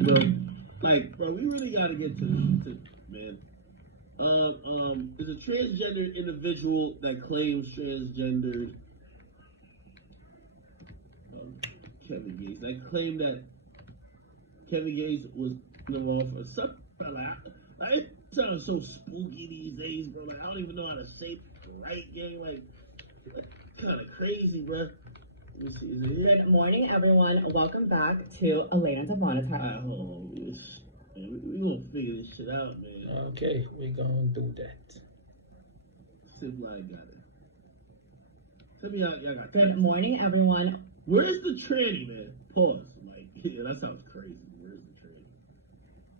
Bro, like, bro, we really gotta get to man. Is a transgender individual that claims transgendered Kevin Gates. That claimed that Kevin Gates was them off or something. Like, it sounds so spooky these days, bro. Like, I don't even know how to say the right game. Like kind of crazy, bro. Let me see. Is it here? Good morning, everyone. Welcome back to Elena Devonata. We gonna figure this shit out, man. Okay, we gonna do that. Sibling got it. Tell me y'all got. Good morning, everyone. Where's the tranny, man? Pause. Like, yeah, that sounds crazy. Where's the tranny?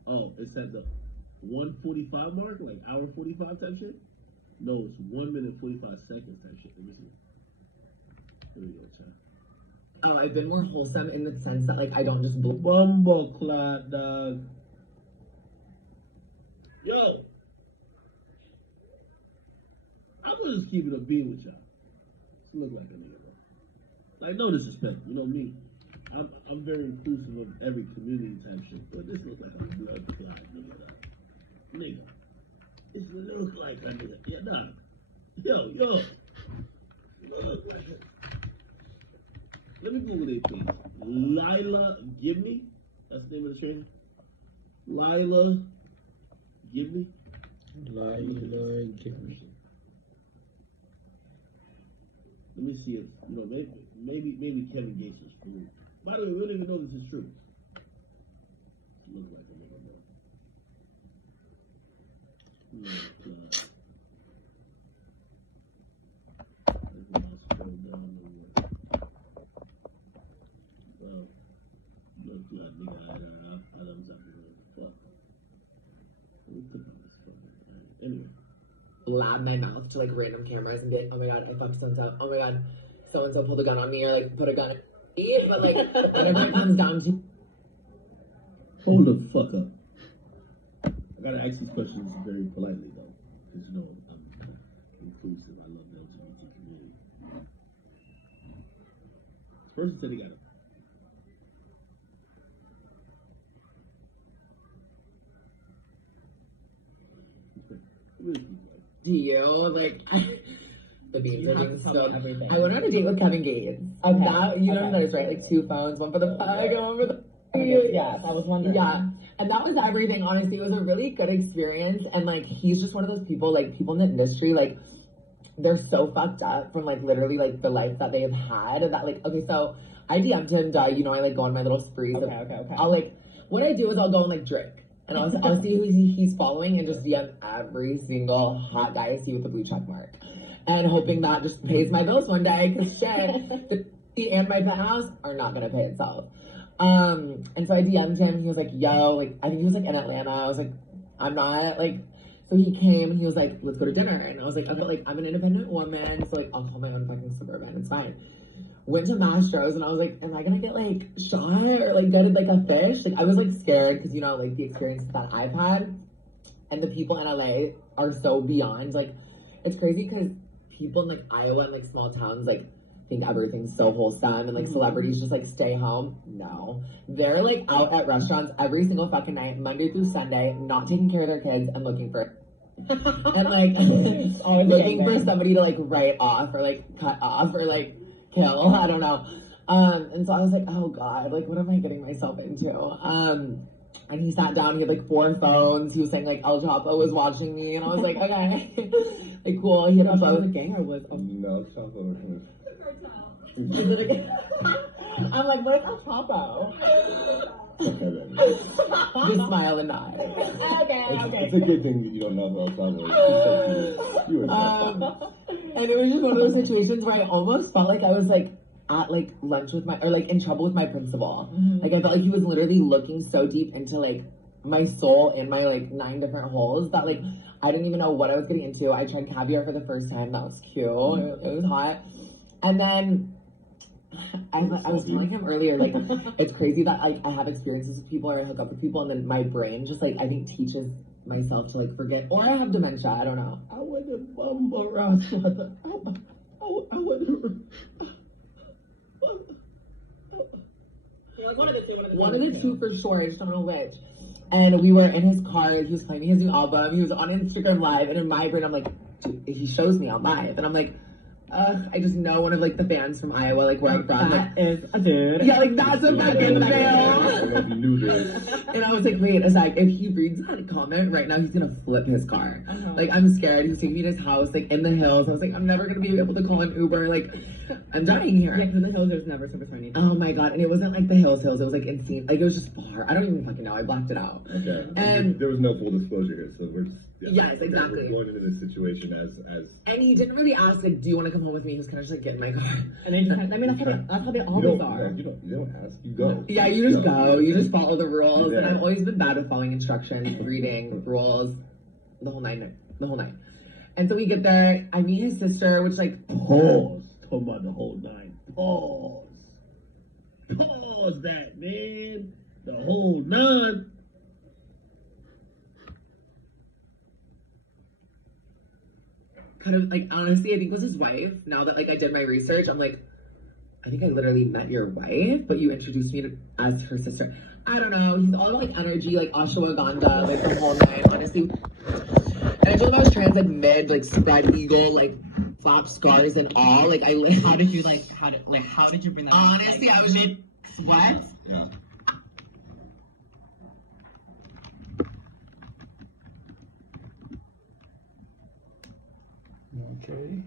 Oh, it's at the 1:45 mark, like hour 45 type shit. No, it's 1 minute 45 seconds type shit. Let me see. Here we go, chat. Oh, I've been more wholesome in the sense that, like, I don't just Bumbleclad, dog. Yo, I'm gonna just keep it a beat with y'all. This look like a nigga, bro. Like, no disrespect, you know me. I'm very inclusive of every community type shit, but this look like a blood clot nigga, dog. Nigga, this look like a nigga. Yeah, dog. Yo, look like it. Let me Google their page. Lila Gibney. That's the name of the trainer. Lila Gibney. Lila Gibney. Let me see if maybe Kevin Gates was fooled. By the way, we don't even know this is true. Look like a little more. Scroll down a little. Well, look like nigga Adam's fuck. Let me put on this fucking thing. Anyway. Blab my mouth to like random cameras and be like, oh my god, I fucked so-and-so. Oh my god, so-and-so pulled a gun on me or like put a gun in me. But like, whenever it comes down to... Hold the fuck up. I gotta ask these questions very politely though. Because you know, I'm inclusive. I love the LGBT community. This person said he got a Do you? Like, the beans are being spilled. Everything. I went on a date with Kevin Gates. Okay. That, you know Okay. what that is, right? Like 2 phones, one for the pug and one for the... Yes, I was wondering. Yeah. And that was everything, honestly. It was a really good experience. And like, he's just one of those people, like, people in the industry, like, they're so fucked up from like literally like the life that they have had. And that, like, okay, so I DM'd him, you know, I like go on my little sprees. Okay. I'll like, what I do is I'll go and like drink. And I'll see who he's following and just DM every single hot guy I see with a blue check mark. And hoping that just pays my bills one day, because shit, the and my penthouse are not gonna pay itself. And so I DM'd him, he was like, yo, like, I think he was like in Atlanta. I was like, I'm not, like, so he came and he was like, let's go to dinner. And I was like, okay, like, I'm an independent woman, so like, I'll call my own fucking Suburban, it's fine. Went to Mastro's and I was like, am I gonna get like shot or like gutted like a fish? Like, I was like scared because, you know, like the experiences that I've had and the people in LA are so beyond. Like, it's crazy because people in like Iowa and like small towns like think everything's so wholesome and like celebrities just like stay home. No, they're like out at restaurants every single fucking night, Monday through Sunday, not taking care of their kids and looking for and like looking for somebody to like write off or like cut off or like kill. I don't know. And so I was like, oh god, like what am I getting myself into? And he sat down, he had like 4 phones, he was saying like El Chapo was watching me, and I was like, okay. Like cool, he had a phone. Was a gang or was No, Chapo. I'm like, what is El Chapo? Just smile and nod. Okay. It's a good thing that you don't know who El Chapo is. You And it was just one of those situations where I almost felt like I was like at like lunch with or like in trouble with my principal. Like I felt like he was literally looking so deep into like my soul in my like 9 different holes that like I didn't even know what I was getting into. I tried caviar for the first time. That was cute. It was hot. And then I was telling him earlier, like, it's crazy that like I have experiences with people or I hook up with people and then my brain just like I think teaches myself to like forget, or I have dementia. I don't know. I went to bumble around. I went to. Like one of the two. One of the two for sure. I just don't know which. And we were in his car. He was playing his new album. He was on Instagram Live, and in my brain, I'm like, dude, he shows me on live, and I'm like, I just know one of like the fans from Iowa, like where I'm from. Like, Is a dude. yeah, like that's a fucking I fail. knew this. And I was like, wait a sec. If he reads that comment right now, he's gonna flip his car. Like I'm scared. He was taking me to his house, like in the hills. I was like, I'm never gonna be able to call an Uber. Like, I'm dying here. Yeah, because in the hills there's never service for anything. Oh my god, and it wasn't like the hills. It was like insane. Like it was just far. I don't even fucking know. I blacked it out. Okay. And there was no full disclosure here, so we're just Yes, exactly. We're going into this situation as and he didn't really ask like, do you want to come home with me? He was kind of just like, get in my car. And then just, I mean, that's how they always you are. don't ask, you go. Yeah, you just go. You just follow the rules. Yeah. And I've always been bad at following instructions, reading rules, the whole nine. And so we get there. I meet his sister, which like Pause. Talking about the whole 9. Pause. Pause that, man. The whole 9. kind of like honestly, I think it was his wife. Now that like I did my research, I'm like, I think I literally met your wife, but you introduced me as her sister. I don't know. He's all about like energy, like ashwagandha, like the whole 9. Honestly, and I told him I was trans, like mid, like spread eagle, like flap scars and all. Like I like. How did you bring that? Honestly, I was just what? Yeah. Okay.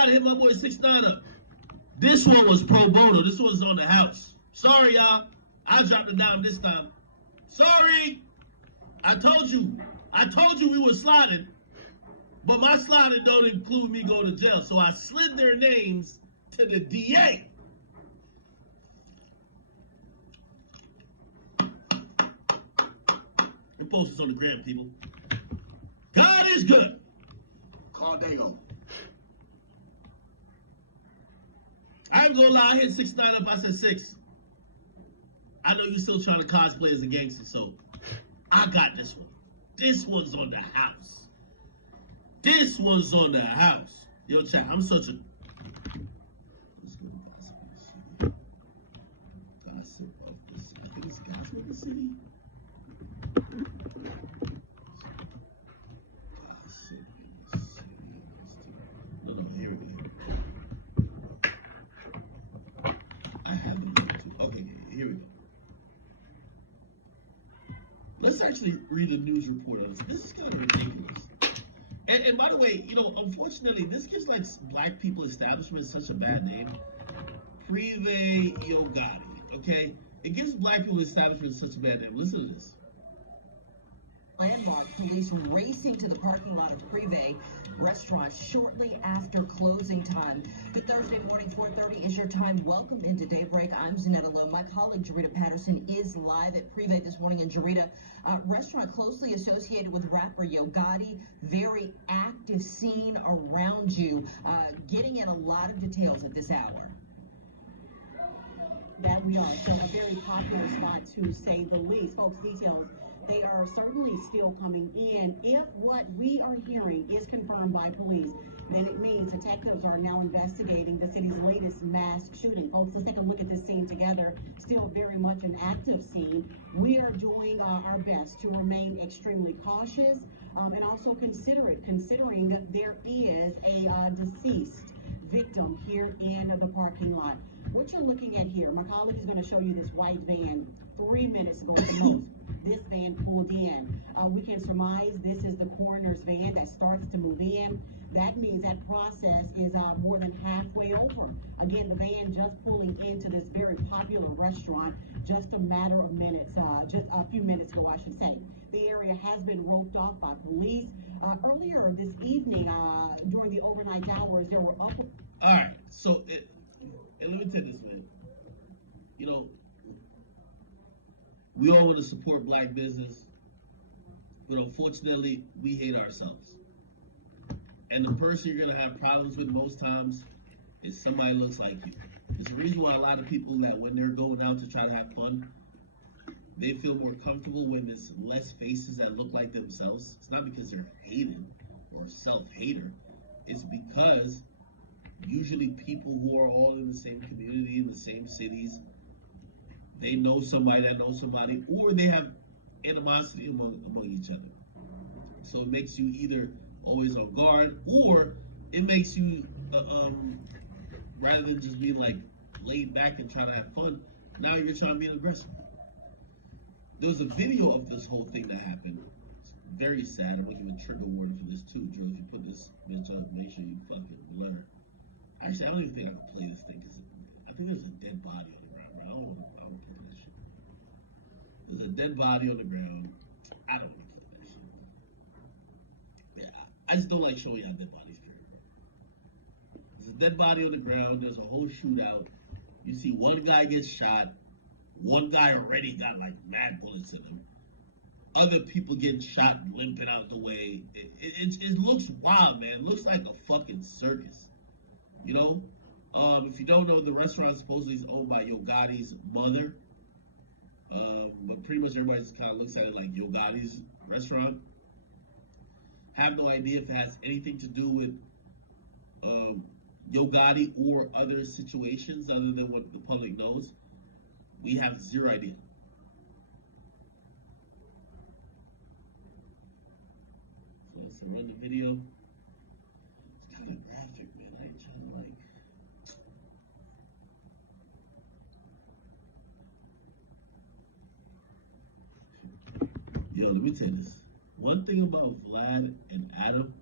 gotta hit my boy 6ix9ine up. This one was pro bono. This one's on the house. Sorry, y'all. I dropped it down this time. Sorry. I told you we were sliding. But my sliding don't include me going to jail. So I slid their names to the DA. And post this on the gram, people. God is good. Cardeo. I ain't gonna lie, I hit 6ix9ine up, I said 6. I know you still trying to cosplay as a gangster, so I got this one. This one's on the house. This one's on the house. Yo, chat, I'm such a... Let's go to Gossip of the City. I think it's Gossip of the City. No, here we go. I have it. Okay, here we go. Let's actually read a news report on this. This is kind of ridiculous. And by the way, you know, unfortunately, this gives like black people establishments such a bad name. Privé Yo Gotti, okay? It gives black people establishments such a bad name. Listen to this. Landmark police racing to the parking lot of Privé restaurant shortly after closing time. Good Thursday morning, 4:30 is your time. Welcome into Daybreak. I'm Zanetta Lowe. My colleague Jarita Patterson is live at Privé this morning in Jarita. Restaurant closely associated with rapper Yo Gotti. Very active scene around you. Getting in a lot of details at this hour. That we are. So a very popular spot to say the least. Folks, details, they are certainly still coming in. If what we are hearing is confirmed by police, then it means detectives are now investigating the city's latest mass shooting. Folks, let's take a look at this scene together. Still very much an active scene. We are doing our best to remain extremely cautious and also considerate, considering there is a deceased victim here in the parking lot. What you're looking at here, my colleague is going to show you this white van 3 minutes ago at the most. This van pulled in. We can surmise this is the coroner's van that starts to move in. That means that process is more than halfway over. Again, the van just pulling into this very popular restaurant just a matter of minutes, just a few minutes ago, I should say. The area has been roped off by police. Earlier this evening, during the overnight hours, there were up. All right, so, and let me tell you this, man. You know, we all want to support black business, but unfortunately, we hate ourselves. And the person you're going to have problems with most times is somebody who looks like you. It's the reason why a lot of people that when they're going out to try to have fun, they feel more comfortable when there's less faces that look like themselves. It's not because they're hated or self-hater. It's because usually people who are all in the same community, in the same cities, they know somebody that knows somebody, or they have animosity among each other. So it makes you either always on guard, or it makes you, rather than just being like laid back and trying to have fun, now you're trying to be an aggressor. There was a video of this whole thing that happened. It's very sad. I'm gonna give a trigger warning for this too, Joe. If you put this bitch up, make sure you fucking blur. Actually, I don't even think I can play this thing because I think there's a dead body on the ground. Right? I don't want to play that shit. There's a dead body on the ground. I don't want to play that shit. Yeah, I just don't like showing how dead bodies feel. There's a dead body on the ground. There's a whole shootout. You see one guy gets shot. One guy already got like mad bullets in him. Other people getting shot and limping out the way. It looks wild, man. It looks like a fucking circus. You know? If you don't know, the restaurant supposedly is owned by Yo Gotti's mother. But pretty much everybody just kind of looks at it like Yo Gotti's restaurant. Have no idea if it has anything to do with Yo Gotti or other situations other than what the public knows. We have zero idea. So let's run the video. It's kind of graphic, man. I just like. Yo, let me tell you this. One thing about Vlad and Adam,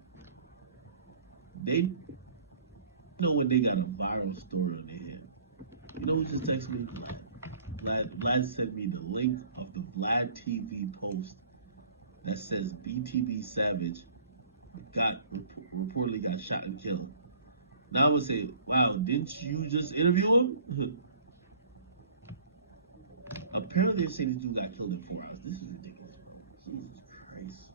You know when they got a viral story on their head. You know who just texted me? Vlad sent me the link of the Vlad TV post that says BTB Savage reportedly got shot and killed. Now I'm gonna say, wow, didn't you just interview him? Apparently they say this dude got killed in 4 hours. This is ridiculous. Jesus Christ.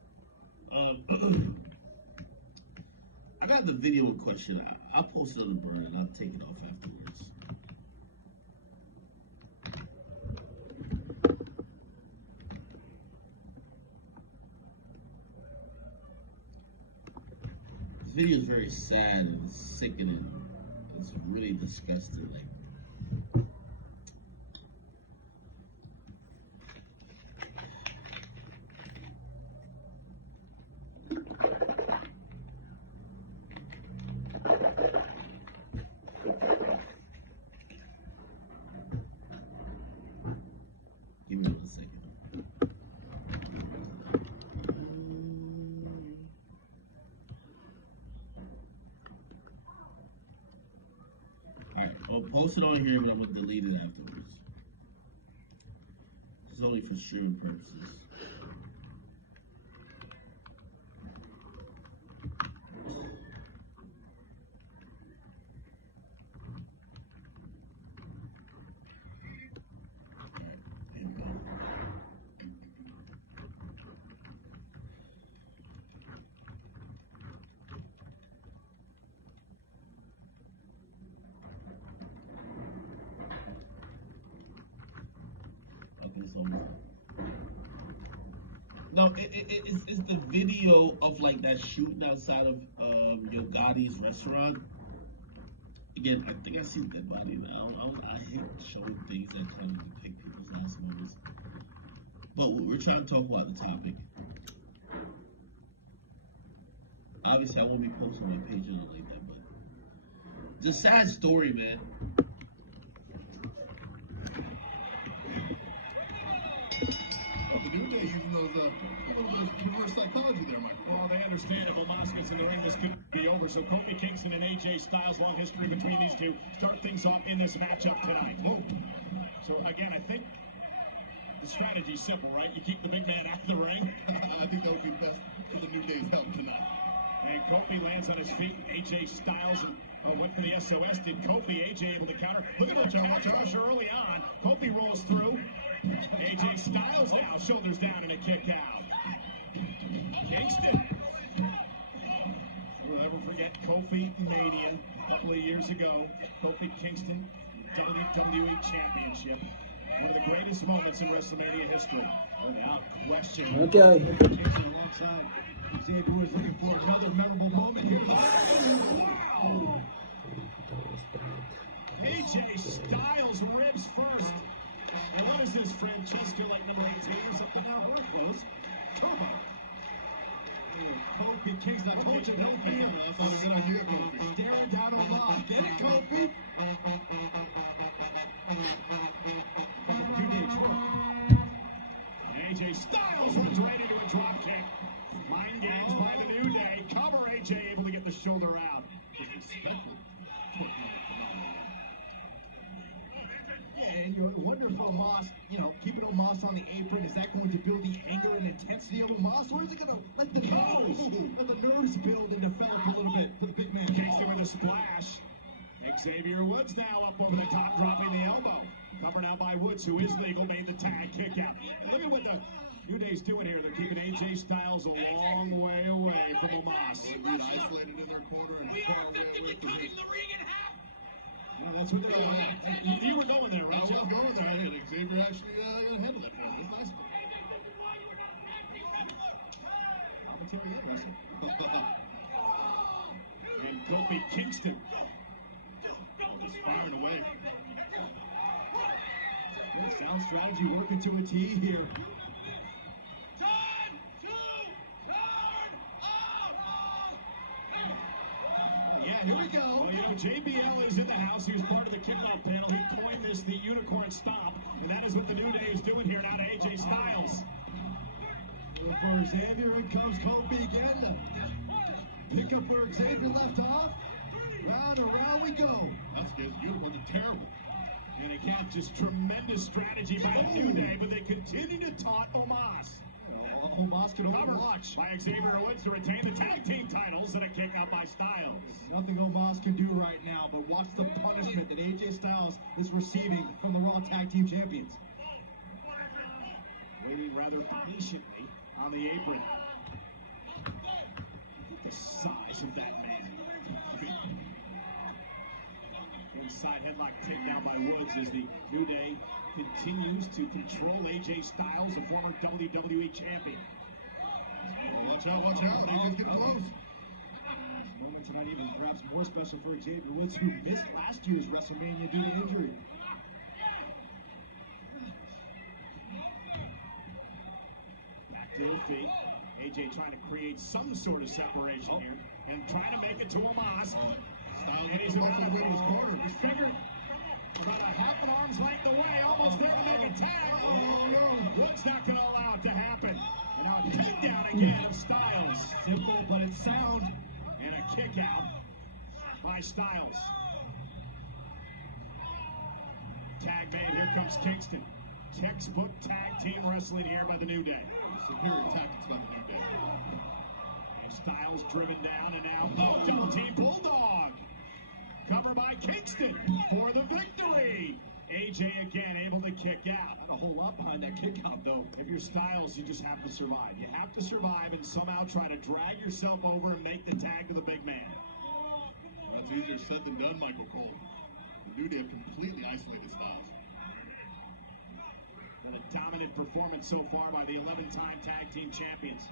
I got the video in question. I'll post it on the burn and I'll take it off afterwards. This video is very sad and sickening. It's really disgusting. Like, give me 1 second. Alright, I'll post it on here, but I'm gonna delete it afterwards. This is only for streaming purposes. No, it's the video of like that shooting outside of Yo Gotti's restaurant. Again, I think I see that body now. I hate showing things that kind of depict people's last moments. But we're trying to talk about the topic. Obviously, I won't be posting on my page or anything like that, but it's a sad story, man. Reverse psychology there, Mike. Well, they understand if Omos gets in the ring, this could be over. So Kofi Kingston and AJ Styles, long history between these two, start things off in this matchup tonight. Whoa. So again, I think the strategy's simple, right? You keep the big man out of the ring. I think that would be best for the New Day's help tonight. And Kofi lands on his feet. AJ Styles went for the SOS. Did Kofi? AJ able to counter. Look at the pressure early on. Kofi rolls through. AJ Styles now, shoulders down and a kick out. Kingston. We'll never forget Kofi Mania a couple of years ago. Kofi Kingston, WWE Championship. One of the greatest moments in WrestleMania history. Without question. Okay. Kingston alongside Xavier was looking for another memorable moment here. Wow! AJ Styles ribs first. And what is this, Francesco, like number 18 or something? Now, we're close. Come on. Kofi Kingston, I told you, don't be him. That's not a good idea, Kofi. Staring down on Bob. Get it, Kofi. AJ Styles was ready to a drop kick. Mind games by the New Day. Cover AJ, able to get the shoulder out. Yeah, and you wonder if Omos, keeping Omos on the apron, is that going to build the anger and intensity of Omos, or is it going to let the nerves build and develop a little bit for the big man? Kingston with a splash. Xavier Woods now up over the top, dropping the elbow. Covered out by Woods, who is legal, made the tag kick out. And look at what the New Day's doing here. They're keeping AJ Styles a long way away from Omos. They're being isolated in their corner and far away from him. Yeah, that's what they're doing. You were going there, right? I was going there, and Xavier actually handled it for him. It was nice. Commentary interesting. And Kofi Kingston. Just firing away. Good sound strategy working to a T here. Yeah, here we go. Well, JBL is in the house. He was part of the kickoff panel. He coined this the Unicorn Stomp, and that is what the New Day is doing here, not AJ Styles. For Xavier, in comes Kofi again. Pick up where Xavier left off. Round and round we go. That's just beautiful. That's terrible. And a count, just tremendous strategy by the New Day, but they continue to taunt Omos. Omos can Cover overwatch. by Xavier Woods to retain the tag team titles and a kick out by Styles. Nothing Omos can do right now, but watch the punishment that AJ Styles is receiving from the Raw Tag Team Champions. Waiting rather patiently on the apron. Look at the size of that man. Inside headlock takedown by Woods as the New Day continues to control AJ Styles, a former WWE champion. Oh, watch out, watch out. AJ's getting close. This moment tonight even perhaps more special for Xavier Woods, who missed last year's WrestleMania due to injury. Back to the feet. AJ trying to create some sort of separation here and trying to make it to Omos. Styles And is he's going about to win his corner. his finger about a half an arm's length away, almost there to make a tag. Oh, no. Woods not going to allow it to happen. And now a takedown again of Styles. Simple, but it's sound. And a kick out by Styles. Tag man, here comes Kingston. Textbook tag team wrestling here by the New Day. Superior tactics by the New Day. And Styles driven down and now double team bulldog. Cover by Kingston for the victory. AJ again able to kick out. Not a whole lot behind that kick out, though. If you're Styles, you just have to survive. You have to survive and somehow try to drag yourself over and make the tag to the big man. Well, that's easier said than done, Michael Cole. The New Day have completely isolated Styles. Well, a dominant performance so far by the 11-time tag team champions.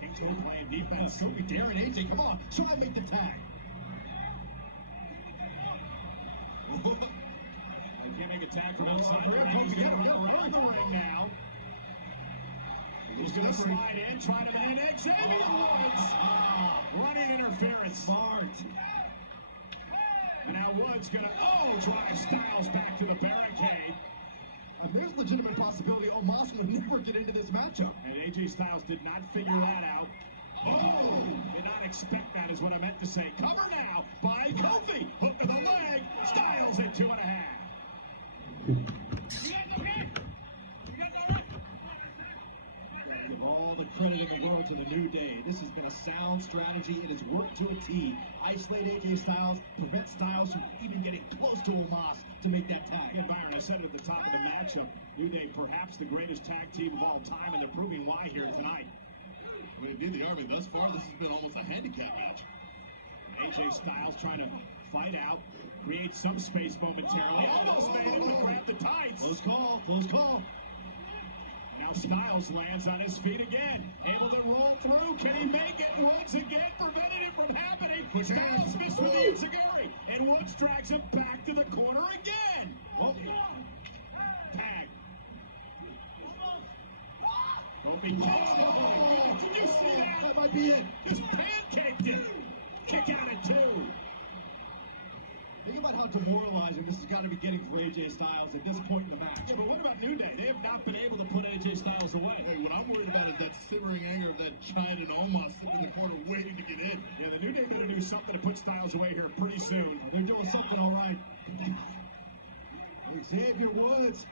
Kingston playing defense. Go be daring AJ, come on, try and make the tag. They can't make a tag from outside. Here comes the Around other. the ring now. He's going to slide in, trying to manage Xavier Woods. Running interference. Smart. And now Woods going to, drive Styles back to the barricade. And there's legitimate possibility Omos will never get into this matchup. And AJ Styles did not figure that out. Did not expect that is what I meant to say. Cover now by Kofi. Hook of the leg. Styles at 2.5. Give all the credit in the world to the New Day. This has been a sound strategy. It has worked to a T. Isolate AJ Styles, prevent Styles from even getting close to Omos to make that tag. And Byron, I said it at the top of the matchup, New Day perhaps the greatest tag team of all time, and they're proving why here tonight. I mean, in the Army, thus far, this has been almost a handicap match. AJ Styles trying to fight out, create some space momentarily. Almost made him to grab the tights. Close call, close call. Now Styles lands on his feet again. Able to roll through. Can he make it? Woods again prevented it from happening. Styles missed with the Uzuguri. And Woods drags him back to the corner again. Tag. Kofi Kingston. Did you see that? That might be it. Just pancaked it. Kick out at 2. Think about how demoralizing this has got to be getting for AJ Styles at this point in the match. Yeah, but what about New Day? They have not been able to put AJ Styles away. Hey, what I'm worried about is that simmering anger of that giant and Omos sitting in the corner waiting to get in. Yeah, the New Day better do something to put Styles away here pretty soon. They're doing something all right. Xavier Woods.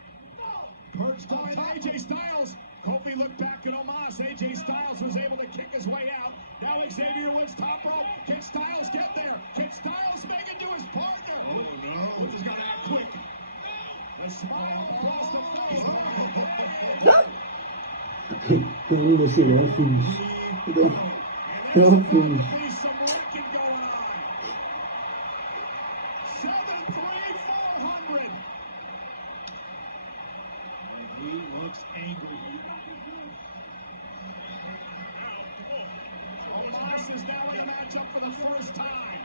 Perched on top. AJ Styles. Kofi looked back at Omos. AJ Styles was able to kick his way out. Now Xavier Woods top rope. Can Styles get there? Can Styles make it to his partner? Oh, no. Woods has got to act quick. The smile across the face. I need to see that finish. That finish. Some working going on. 7-3-400. And he looks angry. Omos is now in the matchup for the first time.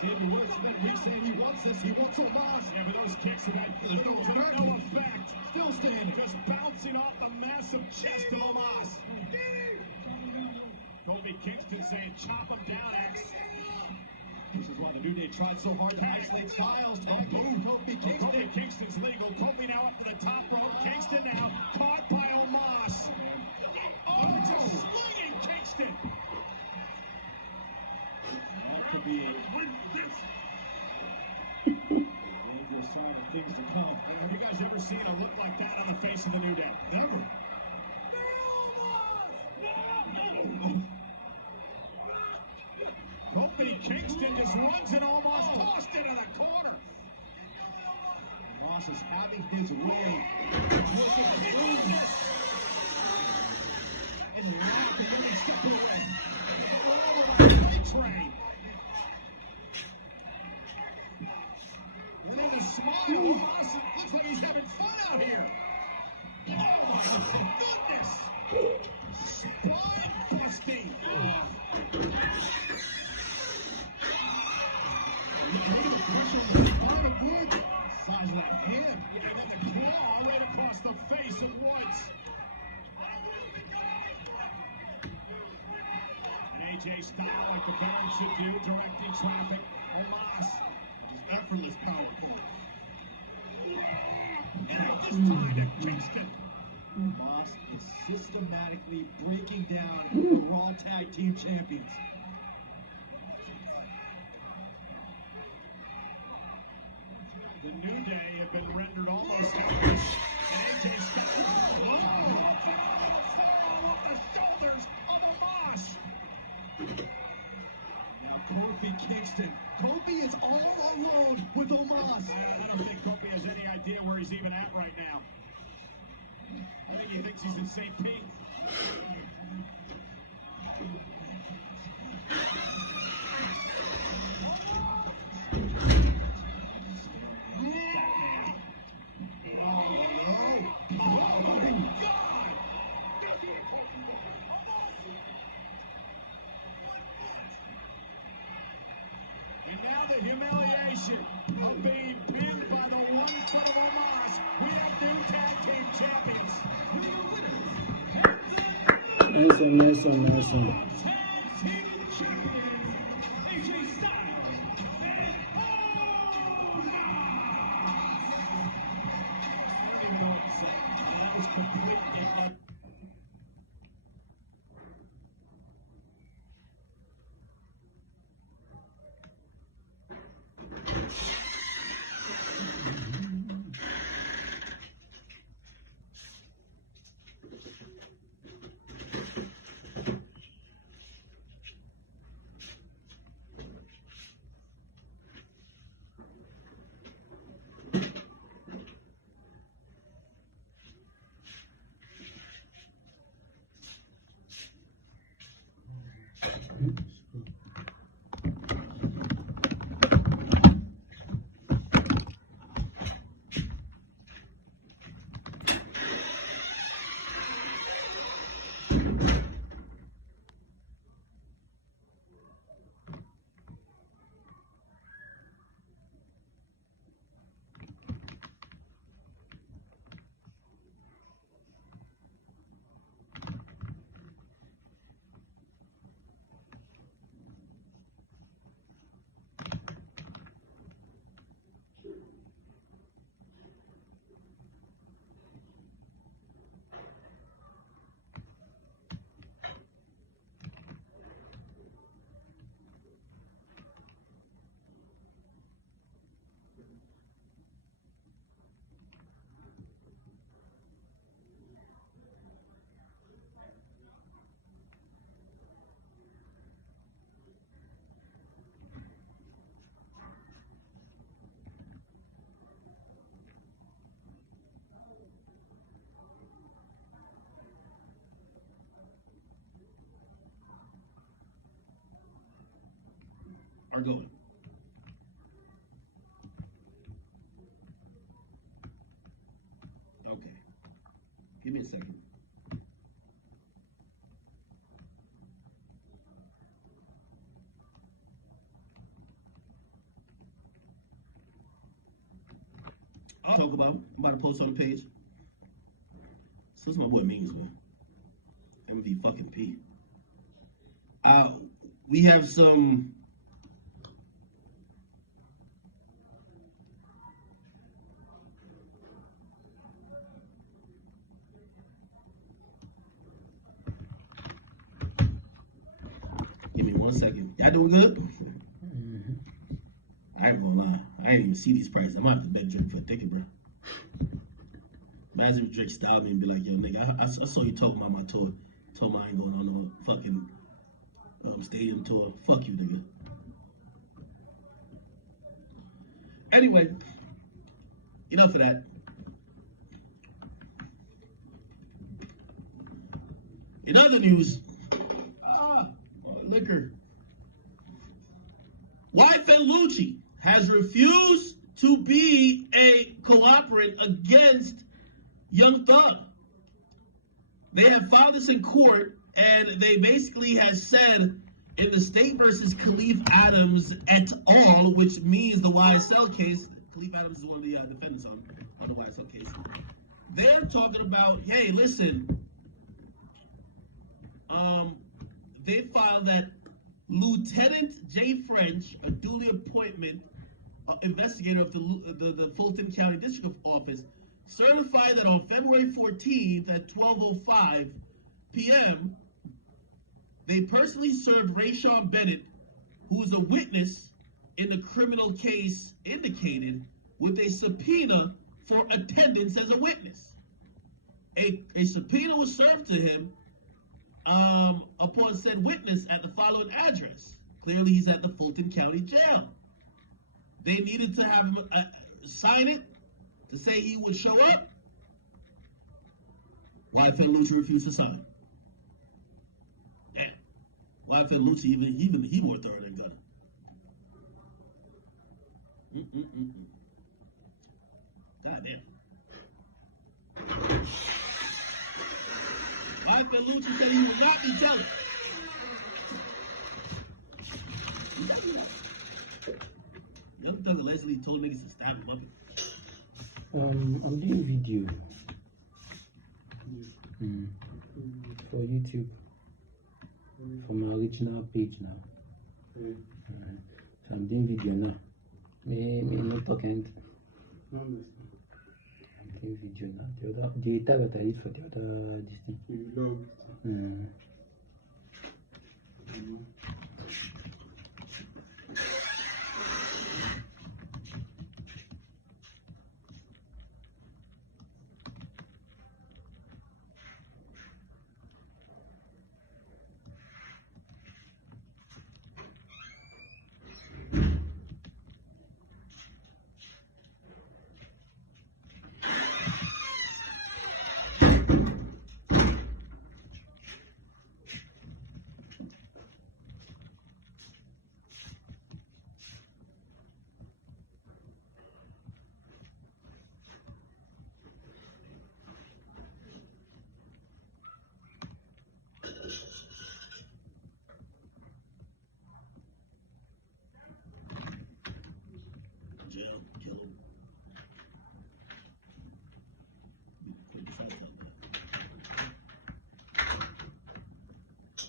Xavier Woods spent weeks saying he wants this. He wants Omos. Yeah, but those kicks have had little to no effect. Still standing. Just bouncing off the massive chest of Omos. Kofi Kingston saying, chop him down, X. This is why the New Day tried so hard to isolate Styles. Tag boom, Kofi Kingston. Kofi Kingston's legal. Kofi now up to the top rope. Kingston now caught by Omos. Kingston just runs and almost tossed into the corner. Moss is having his way. In the lap and then he's stepping away. Train. And then he smiles. Moss looks like he's having fun out here. Oh my goodness! Spine busting. Size like him. And then the claw right across the face of Woods. And AJ Styles, like the veteran should do, directing traffic. Omos, Just effortless power pull. and this time to Kingston. Moss is systematically breaking down the Raw Tag Team Champions. The New Day have been rendered almost helpless. And AJ Styles, the shoulders of Omos. Now Kofi Kingston. Kofi is all alone with Omos. I don't think Kofi has any idea where he's even at right now. I think he thinks he's in St. Pete. And now the humiliation of being pinned by the 1 foot of Omos. We have new tag team champions. Nice one, nice one, nice one. Tag team champions, AJ Styles and I don't even know what to say. That was complete. Are going. Okay. Give me a second. I'll talk about. I'm about to post on the page. So this is my boy Means, man. MV fucking P. We have some. Give me 1 second. Y'all doing good? I ain't gonna lie. I ain't even see these prices. I'm gonna have to bet Drake for a ticket, bro. Imagine if Drake stopped me and be like, yo, nigga, I saw you talking about my tour. Told me I ain't going on no fucking stadium tour. Fuck you, nigga. Anyway, enough of that. In other news, liquor. YFN Lucci has refused to be a cooperant against Young Thug. They have filed this in court, and they basically have said in the State versus Khalif Adams et al., which means the YSL case. Khalif Adams is one of the defendants on the YSL case. They're talking about, hey, listen. They filed that Lieutenant Jay French, a duly appointed investigator of the Fulton County District Office, certified that on February 14th at 12:05 p.m., they personally served Rayshawn Bennett, who is a witness in the criminal case indicated, with a subpoena for attendance as a witness. A subpoena was served to him upon said witness at the following address. Clearly, he's at the Fulton County Jail. They needed to have him sign it to say he would show up. YFN Lucci refused to sign. Damn. YFN Lucci, even he more thorough than Gunna. God damn. YFN Lucci said he would not be telling. Young Thug allegedly told niggas to stab him up. I'm doing video for YouTube for my original page now. So I'm doing video now. Me not talking. I'm doing video now. The tab that I use for the other this thing. Jail, kill him.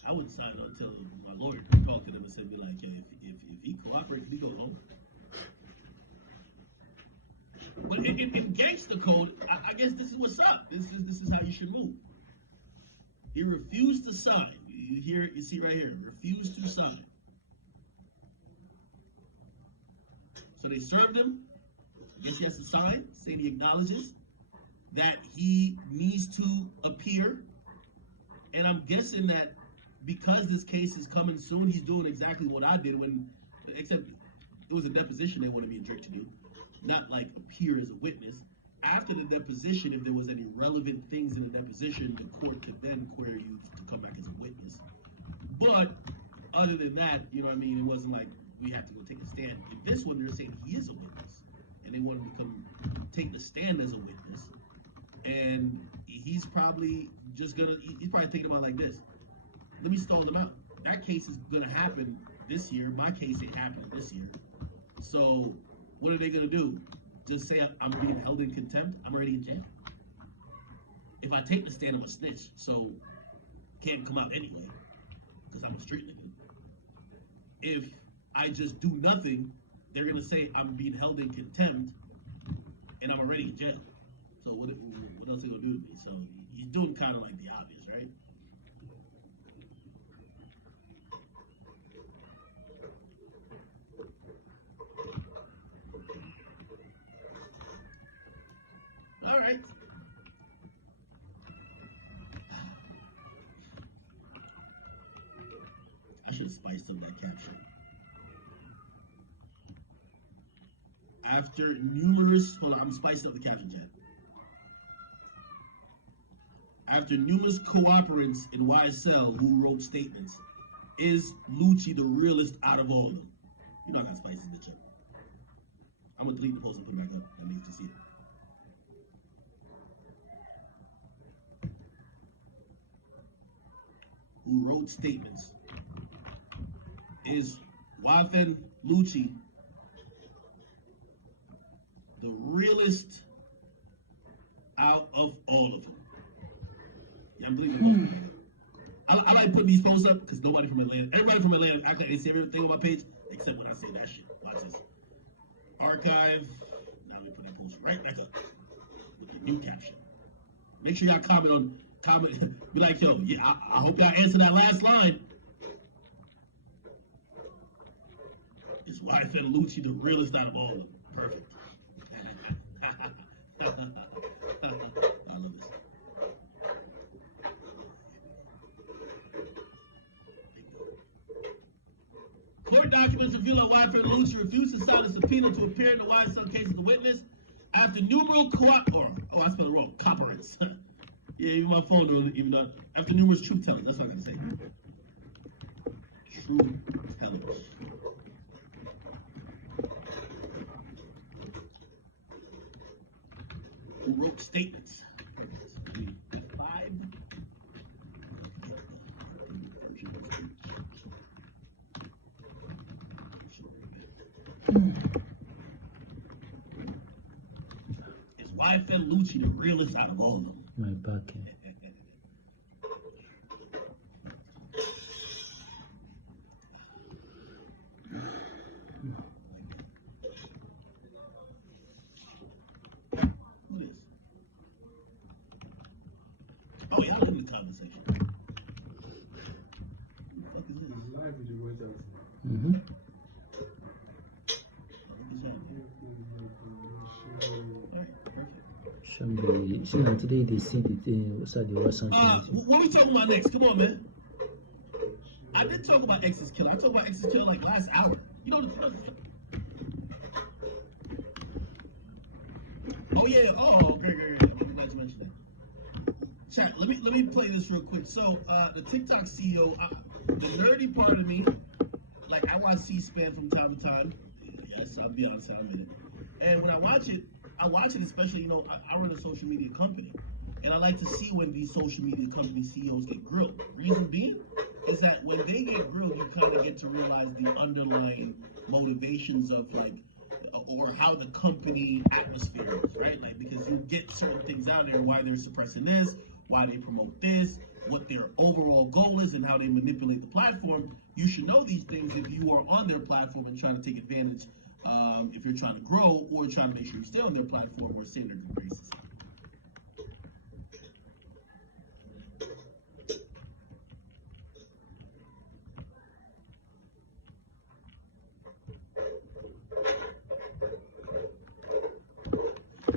I wouldn't sign it until my lawyer talked to them and said, be like, hey, if he cooperates, he goes home. But in gangster code, I guess this is what's up. This is how you should move. He refused to sign. You see right here, refused to sign. So they served him. I guess he has to sign, saying he acknowledges that he needs to appear. And I'm guessing that because this case is coming soon, he's doing exactly what I did except it was a deposition they wanted me and Drake to do, not like appear as a witness. After the deposition, if there was any relevant things in the deposition, the court could then query you to come back as a witness. But other than that, you know what I mean? It wasn't like we have to go take a stand. In this one, they're saying he is a witness, and they want him to come take the stand as a witness. And he's probably he's probably thinking about it like this. Let me stall them out. That case is gonna happen this year. My case ain't happening this year. So what are they gonna do? Just say I'm being held in contempt? I'm already in jail. If I take the stand, I'm a snitch, so can't come out anyway, because I'm a street nigga. If I just do nothing, they're gonna say I'm being held in contempt, and I'm already in jail. So what else are they gonna do to me? So he's doing kind of like the obvious, right? All right. I should have spiced up that caption. after numerous, hold on, I'm spicing up the caption chat. After numerous cooperants in YSL who wrote statements, is Lucci the realest out of all of them? You know I got spicy bitch up. I'm gonna delete the post and put it back up. I need to see it. Who wrote statements? Is Wathan Lucci the realest out of all of them? Yeah, I'm believing it. I like putting these posts up because nobody from Atlanta, everybody from Atlanta act like they see everything on my page except when I say that shit. Watch this. Archive. Now let me put that post right back up with the new caption. Make sure y'all comment. Be like, yo, yeah, I hope y'all answer that last line. Is YFN Lucci the realest out of all of them? Perfect. I love this. Court documents reveal that YFN Lucci refused to sign a subpoena to appear in the YSL case as a witness after numerous I spelled it wrong. Cooperants. Yeah, even my phone knows, even though after numerous truth tellers. That's what I can say. Truth tellers. Who wrote statements? Five. Is YFN Lucci the realest out of all of them? My pocket. Oh, yeah, I live in the comment section. Mm-hmm. Today they see the thing, so they watch something. What we talking about next? Come on, man. I didn't talk about X's Killer. I talked about X's Killer like last hour. You know the. Oh yeah. Oh, great. I'm glad you mentioned that. Chat. Let me play this real quick. So, the TikTok CEO, the nerdy part of me, like I watch C-SPAN from time to time. Yes, I'll be honest, I'll admit it. And when I watch it especially, I run a social media company. And I like to see when these social media company CEOs get grilled. Reason being is that when they get grilled, you kind of get to realize the underlying motivations of or how the company atmosphere is, right? Like, because you get certain things out there, why they're suppressing this, why they promote this, what their overall goal is, and how they manipulate the platform. You should know these things if you are on their platform and trying to take advantage. If you're trying to grow or trying to make sure you stay on their platform or save their graces.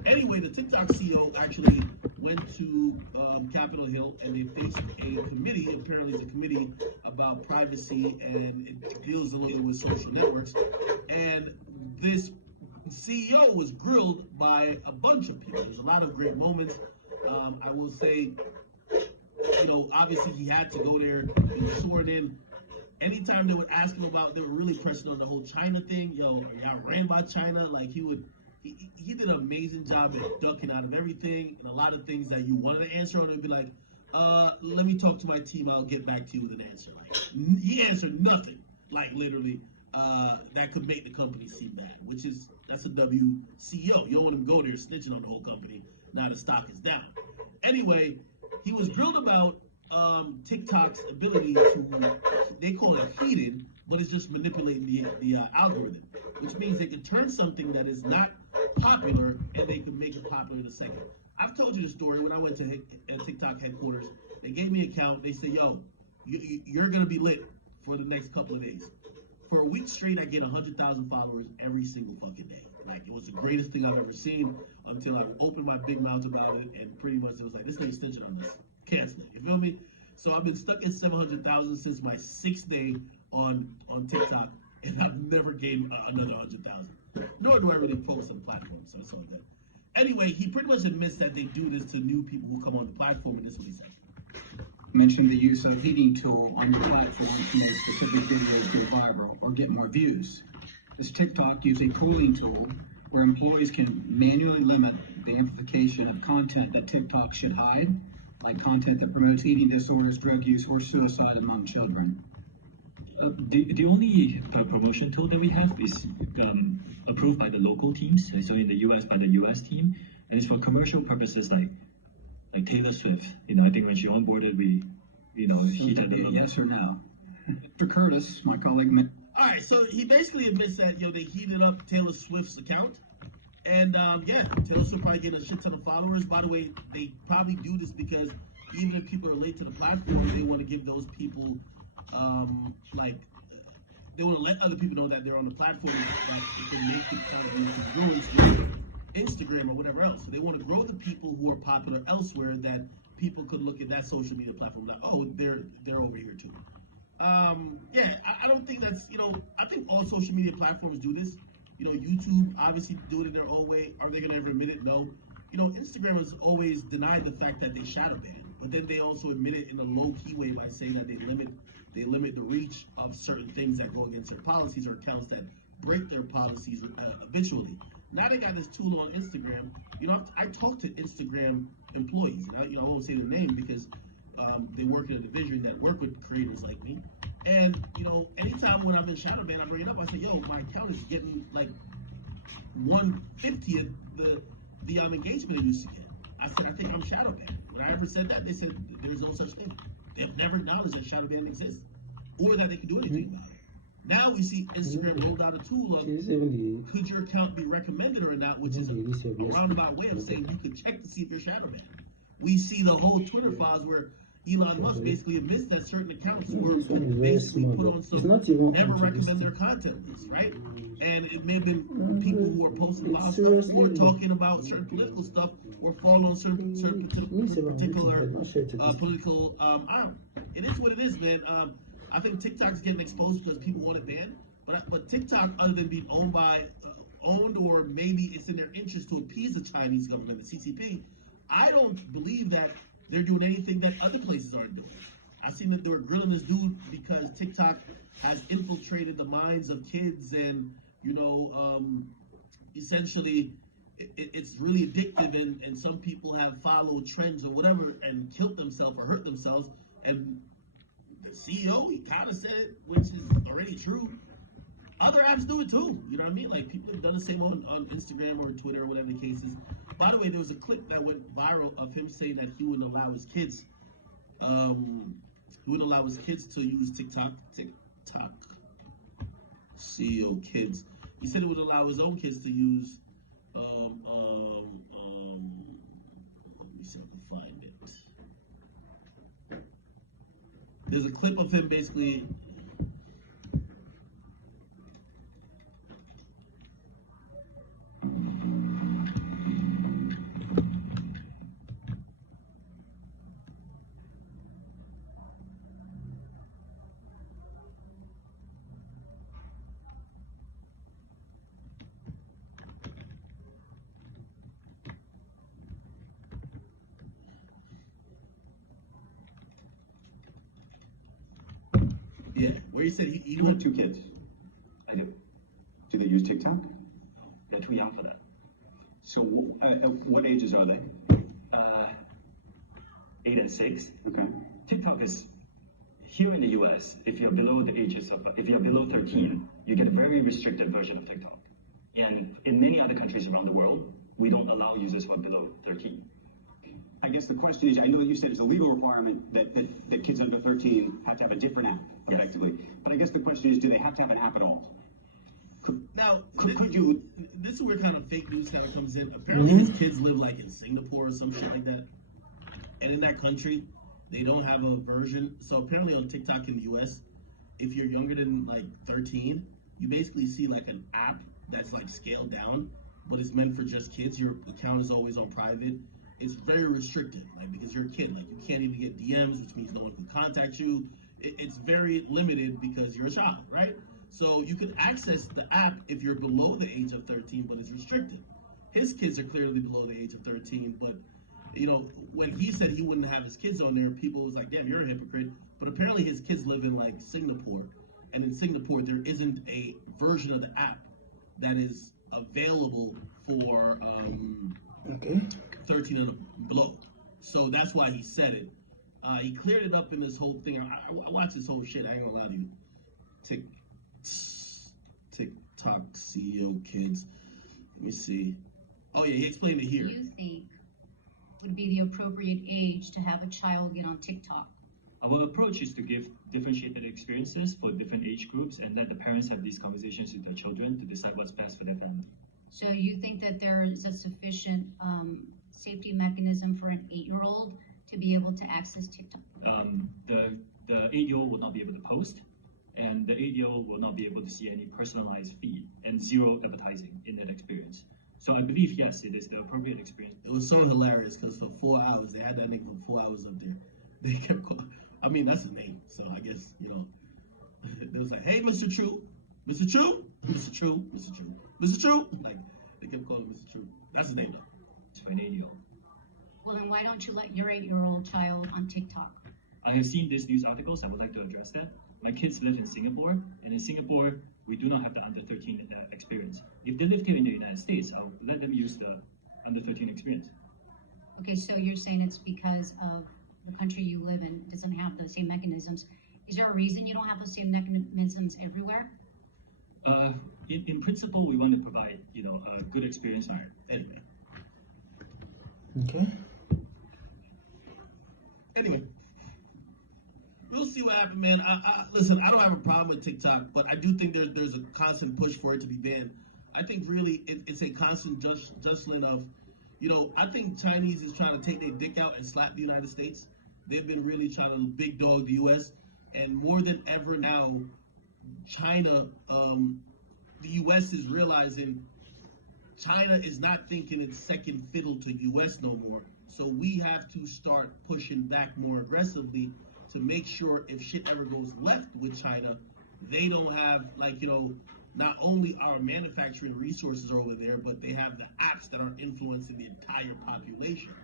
Anyway, the TikTok CEO actually went to Capitol Hill and they faced a committee. Apparently, it's a committee about privacy and it deals a little bit with social networks. And this CEO was grilled by a bunch of people. There's a lot of great moments. I will say, obviously he had to go there, he was sworn in. Anytime they would ask him about, they were really pressing on the whole China thing. Y'all ran by China. Like he did an amazing job at ducking out of everything and a lot of things that you wanted to answer on and be like, let me talk to my team, I'll get back to you with an answer. Like he answered nothing, like literally, that could make the company seem bad, that's a W CEO. You don't want him to go there snitching on the whole company. Now the stock is down. Anyway, he was grilled about TikTok's ability to, they call it heated, but it's just manipulating the algorithm, which means they can turn something that is not popular and they can make it popular in a second. I've told you the story when I went to TikTok headquarters. They gave me an account. They said, yo, you're going to be lit for the next couple of days. For a week straight, I get 100,000 followers every single fucking day. Like, it was the greatest thing I've ever seen until I opened my big mouth about it, and pretty much it was like, this nigga's snitching on this. Cancel it. You feel me? So I've been stuck at 700,000 since my 6th day on TikTok, and I've never gained another 100,000. Nor do I really post on platforms, so it's all good. Anyway, he pretty much admits that they do this to new people who come on the platform, and this is what he said. Mentioned the use of heating tool on your platform to make specific videos go viral or get more views. Does TikTok use a polling tool where employees can manually limit the amplification of content that TikTok should hide, like content that promotes eating disorders, drug use, or suicide among children? The only promotion tool that we have is approved by the local teams. So in the US, by the US team, and it's for commercial purposes, like Taylor Swift. I think when she onboarded, we, he did a yes or no. Mr. Curtis, my colleague. All right, so he basically admits that they heated up Taylor Swift's account, and yeah, Taylor Swift probably getting a shit ton of followers. By the way, they probably do this because even if people are late to the platform, they want to give those people they want to let other people know that they're on the platform, that they can make the content to grow Instagram or whatever else. So they want to grow the people who are popular elsewhere, that people could look at that social media platform like, oh, they're over here too. Yeah, I don't think that's, I think all social media platforms do this. YouTube obviously do it in their own way. Are they going to ever admit it? No. Instagram has always denied the fact that they shadow ban, but then they also admit it in a low-key way by saying that they limit the reach of certain things that go against their policies or accounts that break their policies habitually. Now they got this tool on Instagram. I talk to Instagram employees, and I won't say the name because they work in a division that work with creators like me. And anytime when I'm in shadow ban, I bring it up. I say, yo, my account is getting like 1/50th the engagement it used to get. I said, I think I'm shadow banned. When I ever said that, they said there's no such thing. They've never acknowledged that shadow ban exists or that they can do anything about it. Now we see Instagram rolled out a tool of could your account be recommended or not, which is a roundabout way of saying you can check to see if you're shadow banned. We see the whole Twitter files where Elon Musk basically admits that certain accounts were basically put on some never recommend their content list, right? And it may have been people who are posting about stuff or talking about certain political stuff or fall on certain particular political aisle. It is what it is, man. I think TikTok's getting exposed because people want it banned, but TikTok, other than being owned or maybe it's in their interest to appease the Chinese government, the CCP, I don't believe that they're doing anything that other places aren't doing. I've seen that they were grilling this dude because TikTok has infiltrated the minds of kids, and essentially it's really addictive, and some people have followed trends or whatever and killed themselves or hurt themselves. And the CEO, he kind of said it, which is already true. Other apps do it too. You know what I mean? Like, people have done the same on Instagram or Twitter or whatever the case is. By the way, there was a clip that went viral of him saying that he wouldn't allow his kids, to use TikTok. CEO kids. He said he would allow his own kids to use. Let me see if I can find it. There's a clip of him basically. Yeah, where he said he You have 2 kids. I do. Do they use TikTok? They're too young for that. So, what ages are they? 8 and 6. Okay. TikTok is here in the US. If you're below 13, you get a very restricted version of TikTok. And in many other countries around the world, we don't allow users who are below 13. I guess the question is, I know that you said it's a legal requirement that kids under 13 have to have a different app, effectively. Yes. But I guess the question is, do they have to have an app at all? Could you? This is where kind of fake news kind of comes in. Apparently, his kids live like in Singapore or some shit like that. And in that country, they don't have a version. So apparently on TikTok in the US, if you're younger than like 13, you basically see like an app that's like scaled down, but it's meant for just kids. Your account is always on private. It's very restricted, like, because you're a kid. Like, you can't even get DMs, which means no one can contact you. It's very limited because you're a child, right? So you can access the app if you're below the age of 13, but it's restricted. His kids are clearly below the age of 13, but you know, when he said he wouldn't have his kids on there, people was like, damn, you're a hypocrite. But apparently his kids live in like Singapore. And in Singapore, there isn't a version of the app that is available for 13 and below. So that's why he said it. He cleared it up in this whole thing. I watched this whole shit. I ain't gonna lie to you. TikTok CEO kids. Let me see. Oh yeah, he explained it here. Do you think would be the appropriate age to have a child get on TikTok? Our approach is to give differentiated experiences for different age groups and let the parents have these conversations with their children to decide what's best for their family. So you think that there is a sufficient safety mechanism for an 8-year-old to be able to access TikTok? The 8-year-old will not be able to post, and the 8-year-old will not be able to see any personalized feed and zero advertising in that experience. So I believe, yes, it is the appropriate experience. It was so hilarious because for 4 hours, they had that nigga for 4 hours up there. They kept calling, I mean, that's a name, so I guess, you know, it was like, hey, Mr. True, Mr. True, Mr. True, Mr. True, Mr. True. Like, they kept calling Mr. True. That's the name, though. It's for an 8-year-old. Well, then why don't you let your 8-year-old child on TikTok? I have seen these news articles. I would like to address that. My kids live in Singapore, and in Singapore, we do not have the under 13 experience. If they lived here in the United States, I'll let them use the under 13 experience. Okay, so you're saying it's because of the country you live in doesn't have the same mechanisms. Is there a reason you don't have the same mechanisms everywhere? In principle, we want to provide, you know, a good experience. All right, anyway. Okay. Anyway, we'll see what happens, man. Listen, I don't have a problem with TikTok, but I do think there's a constant push for it to be banned. I think really it's a constant jostling of, you know, I think Chinese is trying to take their dick out and slap the United States. They've been really trying to big dog the U.S. And more than ever now, China, the U.S. is realizing China is not thinking it's second fiddle to U.S. no more. So we have to start pushing back more aggressively to make sure if shit ever goes left with China, they don't have, like, you know, not only our manufacturing resources are over there, but they have the apps that are influencing the entire population.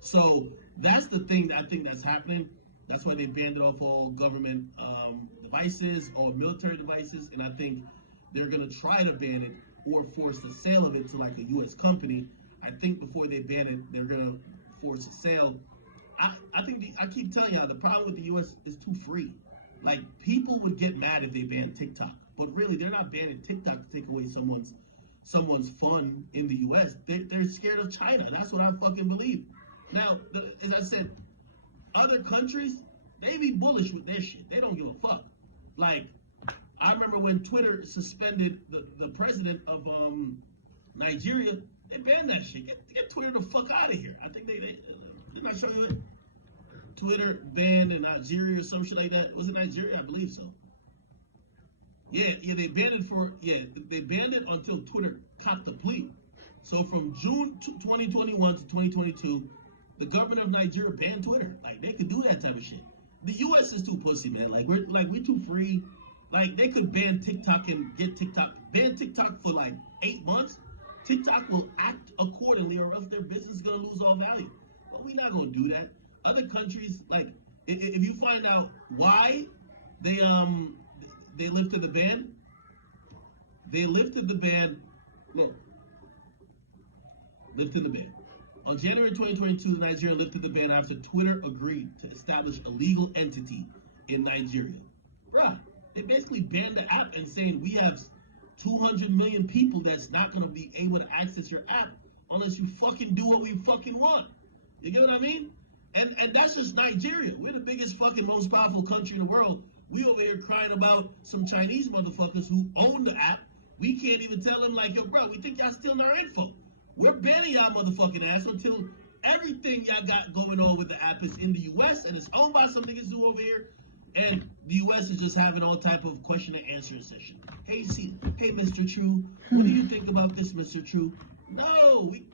So that's the thing that I think that's happening. That's why they banned it off all government devices or military devices. And I think they're going to try to ban it or force the sale of it to like a U.S. company. I think before they ban it, they're going to force a sale. I think I keep telling y'all, the problem with the U.S. is too free. Like, people would get mad if they banned TikTok, but really they're not banning TikTok to take away someone's fun in the U.S. They're scared of China. That's what I fucking believe. Now, as I said, other countries, they be bullish with their shit. They don't give a fuck. Like, I remember when Twitter suspended the president of Nigeria, they banned that shit. Get Twitter the fuck out of here. I think they're not showing it. Twitter banned in Nigeria or some shit like that. Was it Nigeria? I believe so. Yeah, they banned it they banned it until Twitter copped the plea. So from June 2021 to 2022, the government of Nigeria banned Twitter. Like, they could do that type of shit. The U.S. is too pussy, man. Like, we're too free. Like, they could ban TikTok and ban TikTok for like 8 months. TikTok will act accordingly, or else their business is gonna lose all value. But we're not gonna do that. Other countries, like, if you find out why they lifted the ban, lifted the ban. On January 2022, Nigeria lifted the ban after Twitter agreed to establish a legal entity in Nigeria. Bruh, they basically banned the app and saying we have 200 million people that's not going to be able to access your app unless you fucking do what we fucking want. You get what I mean? And that's just Nigeria. We're the biggest fucking most powerful country in the world. We over here crying about some Chinese motherfuckers who own the app. We can't even tell them, like, yo, bro, we think y'all stealing our info. We're banning y'all motherfucking ass until everything y'all got going on with the app is in the U.S. and it's owned by some niggas who over here. And the U.S. is just having all type of question and answer session. Hey, Mr. True, what do you think about this, Mr. True? No, we...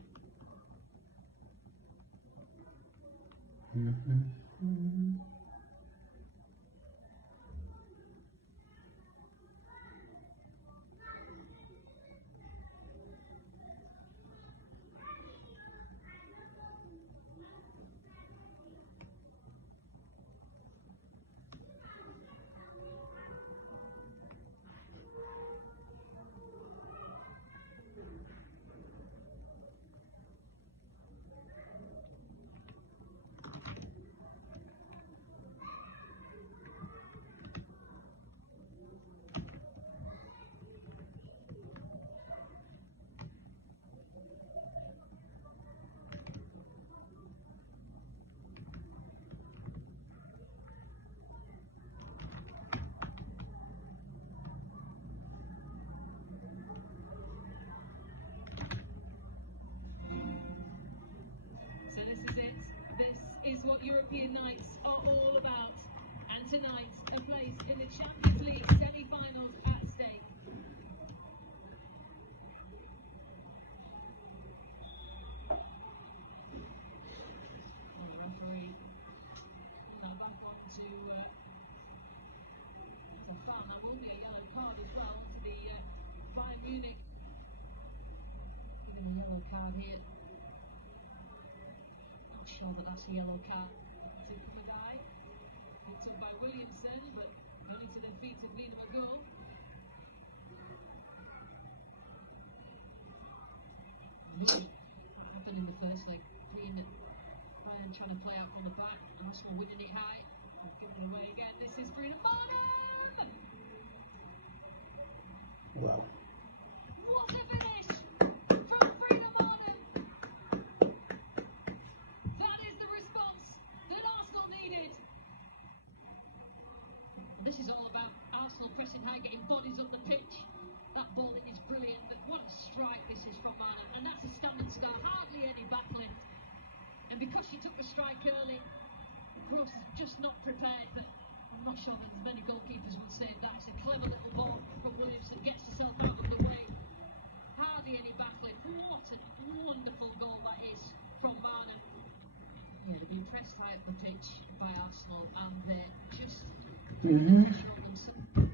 European nights are all about. And tonight, a place in the Champions League semi-finals at stake. And the referee back on to foul. There will be a yellow card as well to the Bayern Munich. Even a yellow card here. Not sure that that's a yellow card. To Magai. Picked up by Williamson, but only to the feet of Lina McGull. What happened in the first leg? Bayern trying to play out from the back, and Arsenal winning it high. Giving it away again. This is Bruno Fernandes! Wow. What a finish from Bruno Fernandes! That is the response that Arsenal needed. This is all about Arsenal pressing high, getting bodies up the pitch. That ball is brilliant, but what a strike this is from Fernandes. And that's a standing start, hardly any backlift. And because she took the strike early, Kroos is just not prepared, but I'm not sure that as many goalkeepers would say that. It's a clever little ball from Williamson, gets herself out of the way. Hardly any backlift. What a wonderful goal that is from Marner. Yeah, they've been pressed high up the pitch by Arsenal, and they're just pressure on themselves.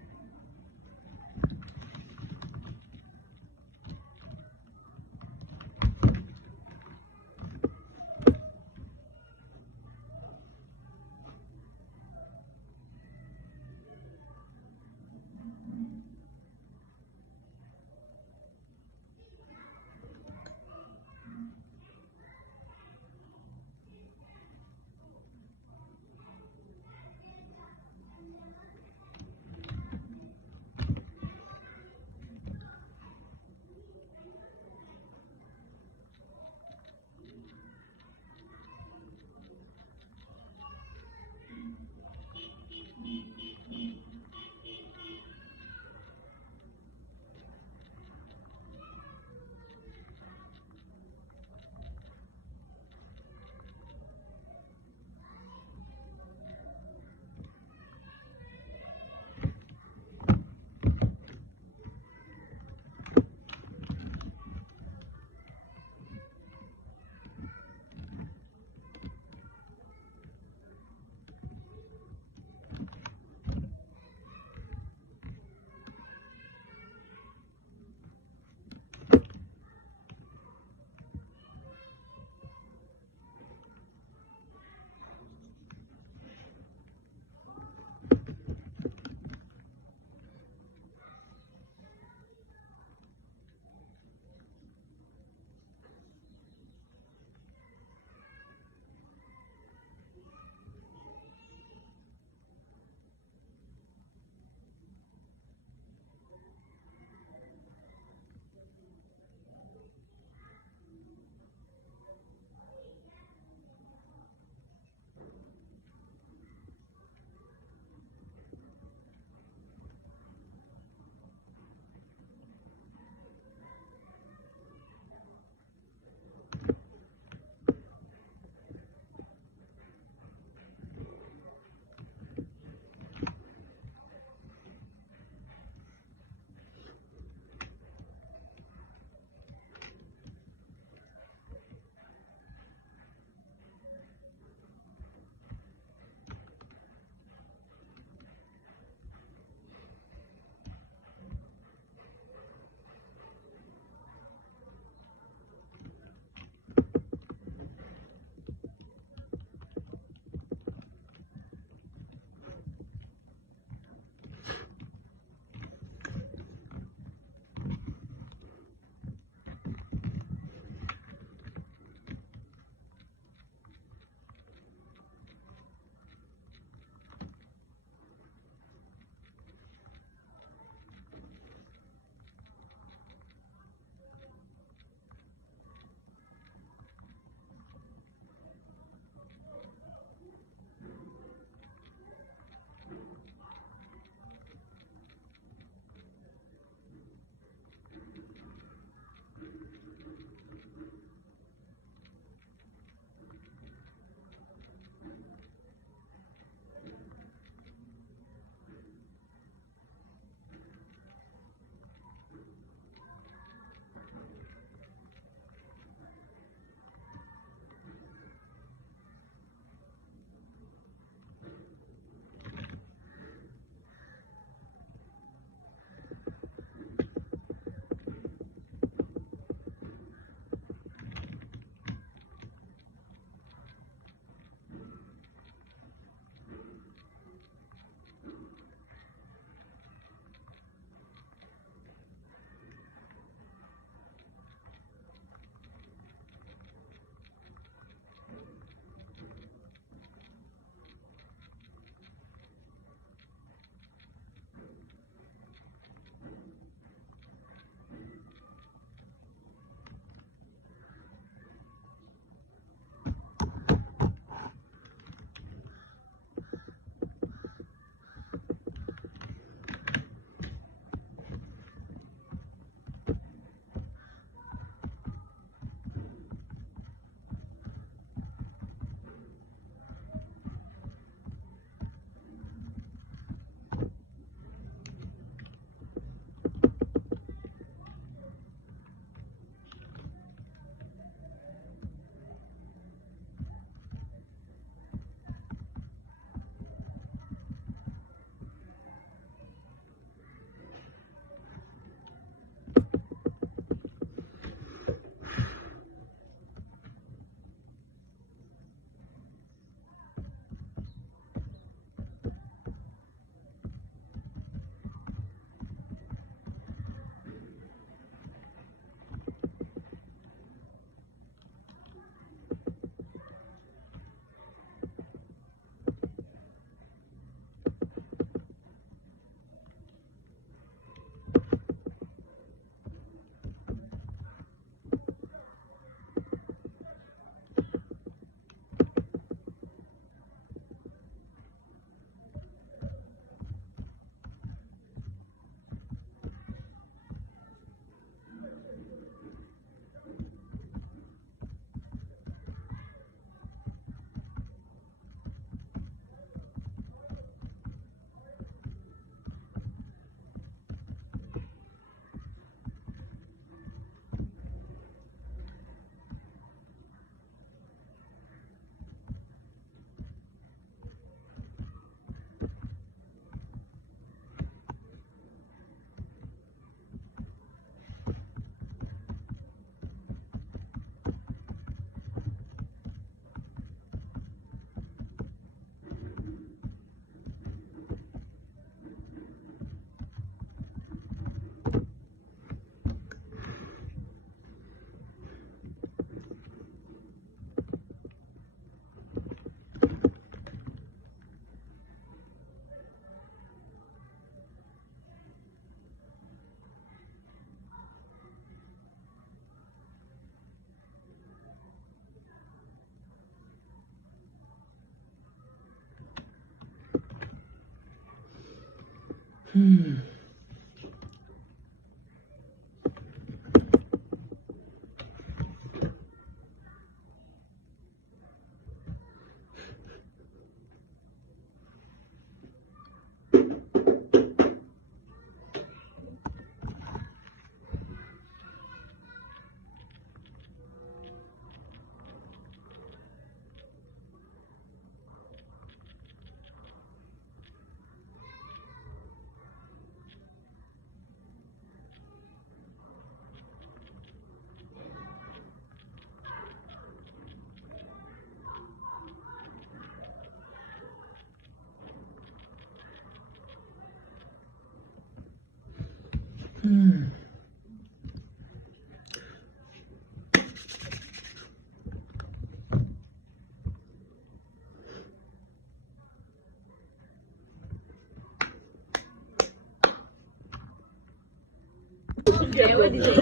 Yeah, where did you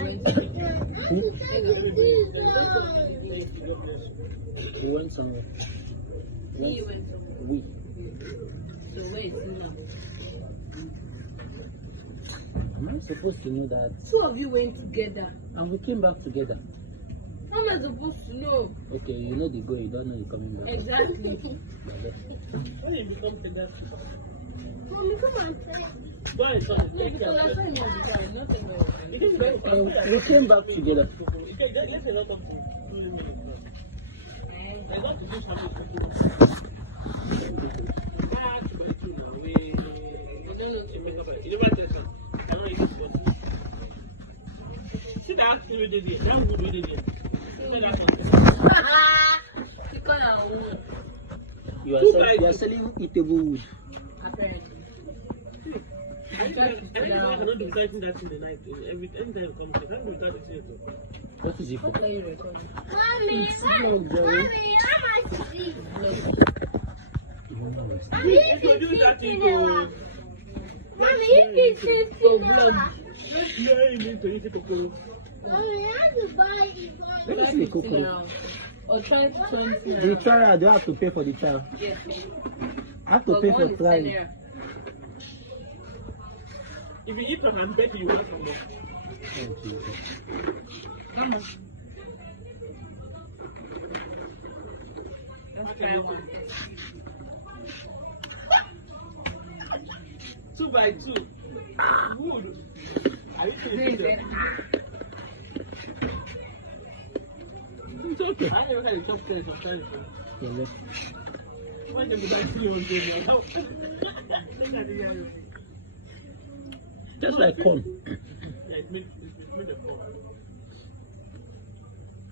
We went somewhere. You went somewhere. We. So where is he now? Am I supposed to know that? Two of you went together. And we came back together. How am I supposed to know? Okay, you know the goal, you don't know you're coming back. Exactly. When you become pedestrian? Mommy, come and play. Go and try. No, because I saw him on the car, nothing else. We came back together. Let's not come to I got to do something. You are selling eatable wood. Apparently. I cannot be writing that in the night. Every time it comes, I can't do that. What is it for? What are you recording? Mommy, It's vlog, Jerry. Mommy, how much is it? Mommy, If you do that, you go. Mommy, if it's $50. Yeah, you need to eat it. Mommy, I have to buy it. Let me see the cocoa. Or try 20. The trial, I don't have to pay for the trial. Yes. I have to pay for trial. If you eat from bet you have some more. Oh, Jesus. Come on. Let's try one. 2 by 2. Good. Are you saying it's okay. I never had a top place sometimes. Yeah, let's. Why don't you guys see on the Just like corn. Yeah, it made a corn.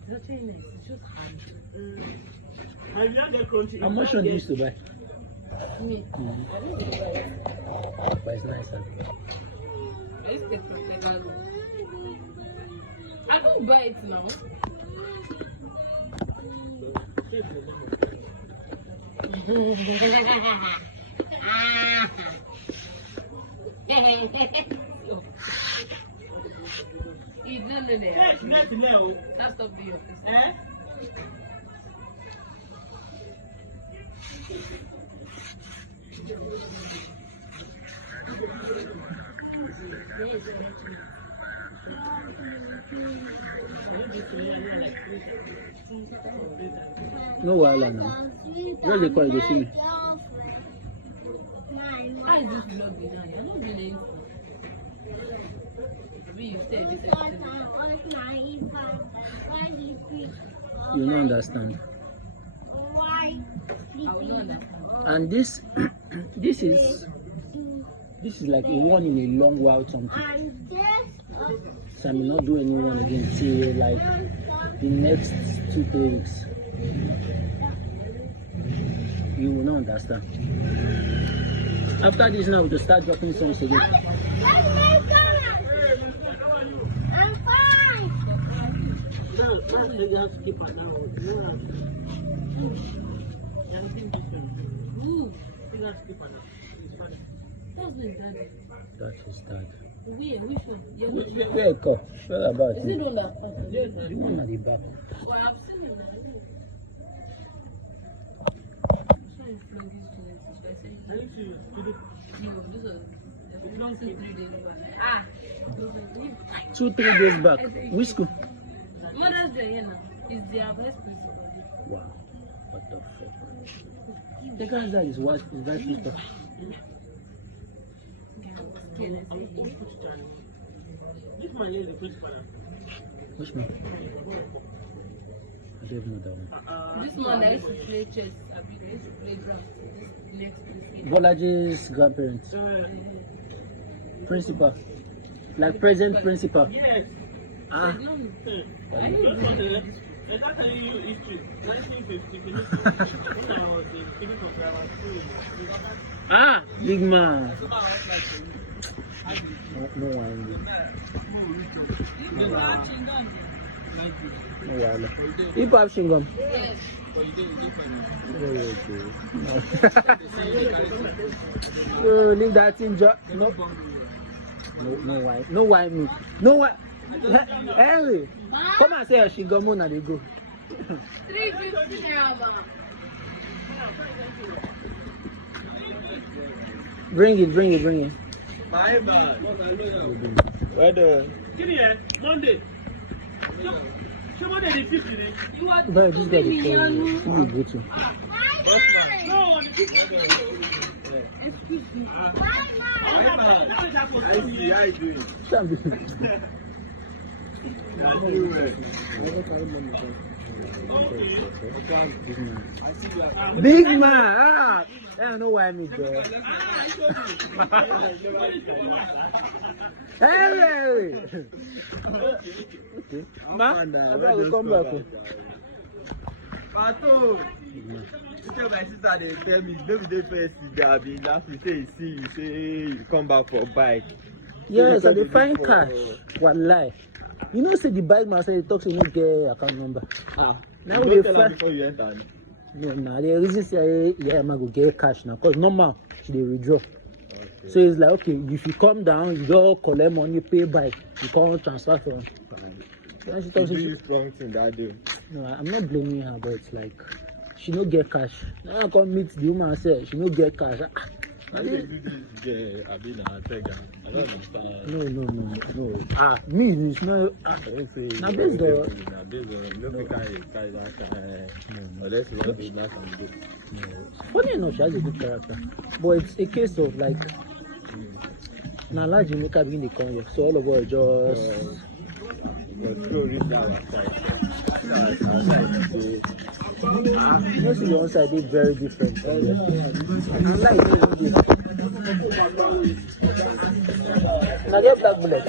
It's not nice. It's just hard. Have you had that crunchy? How much one do you used to buy? Me. But it's nice. I used to get from Lebanon. I don't buy it now. You don't know that. Yes, not now. That's stop being your face. Eh? No wahala now. Where they call you? See me. How is this vlog began? You're not doing anything. You said this You don't understand. Why? I will not understand. And this this is like one in a long while something. And this So I may not do anyone again till like the next 2-3 weeks. You will not understand. After this now we'll start dropping songs again. I'm fine. Now you have to keep it now. You have to. Anything different. Ooh. You have to keep it now. It's fine. That's been dad. That is that. Where? Which one? You're not sure. Where go? Where about Is it? it on that part? The one at the back. Well, I've seen it now. So you flog these students. I said, I need to do you, those are 2-3 days back. Which school? Mother's Day, you know, is their best principal. Wow. What the fuck? The guy's that is what is that sister? This man is the principal. Which man? I don't know that one. This man that used to play chess, I mean, used to play drums. This next to this. Bolaji's grandparents. Principal. Like present principal. Yes. Ah. No. I can't tell you history. 1950, when I was in Philippines, grammar school. Ah, big man. No one. No one. You have chewing-gum? Yes. Leave that in. No. No why? No why me? No why? Henry, come and say she go more than they go. 350 naira. Bring it. My bad. Well done. Give me Monday. Monday the 5th, you are. But this guy is who you go to? No, on the 5th. Excuse me. How you doing? Big man. I don't know why me go. Hey. Okay. Ma, I will come back. Pato, my sister they tell me maybe they first see me last you say you say you come back for bike. Yes, I dey find cash. One lie. You know, say the bike man say he talks to me get account number. Now you tell her before you enter. No, nah, the reason say yeah, I'm go get cash now, cause normal she dey withdraw. Okay. So it's like okay, if you come down, you go collect money, pay bike, you can't transfer from. Then she talks she strong thing that day. No, I'm not blaming her, but it's like she no get cash. Now I come meet the woman say she no get cash. How do you do this? I mean, I don't understand. No. Me, it's not. Now based on. Unless you want to not and good. Funny enough, she has a good character, but it's a case of like. Now, large Jamaica begin to come here, so all of us just. You see the one side is very different. I like it. Now get black bullet.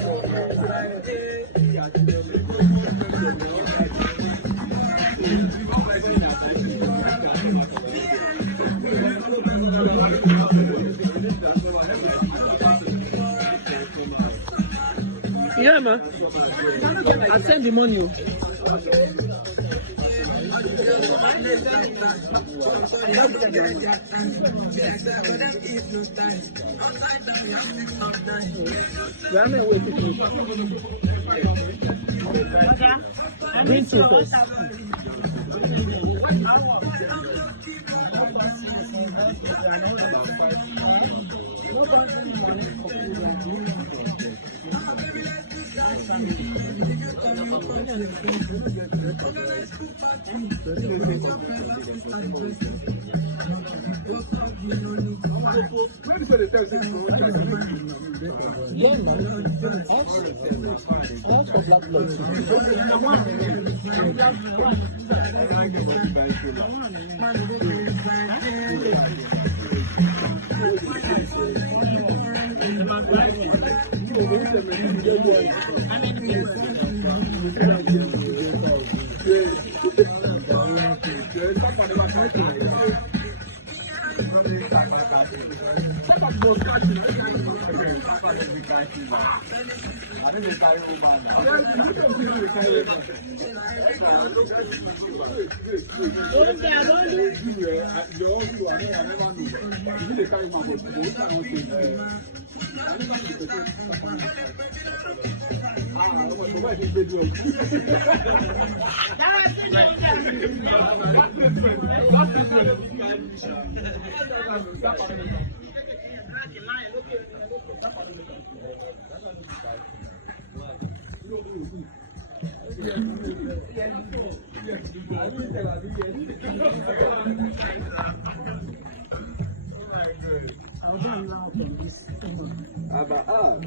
Yeah, man. I send the money. Green tea first. Yeah, man. Also black blood.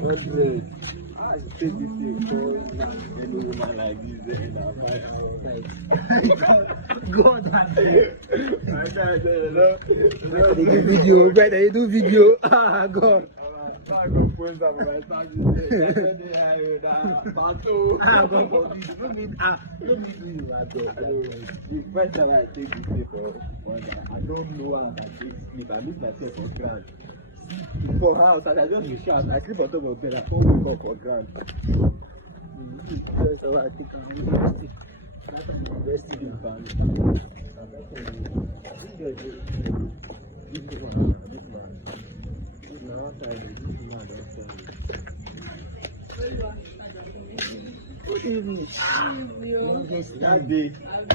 What's red? I take this thing for any woman like this in our fight. God, they do video, brother. They do video. Ah, God. First time I take this paper, I don't know how I take sleep. I miss myself on ground. For house, and I just be shout. I sleep on top of bed. I can't wake up for ground. So I think I'm resting in band. Good evening.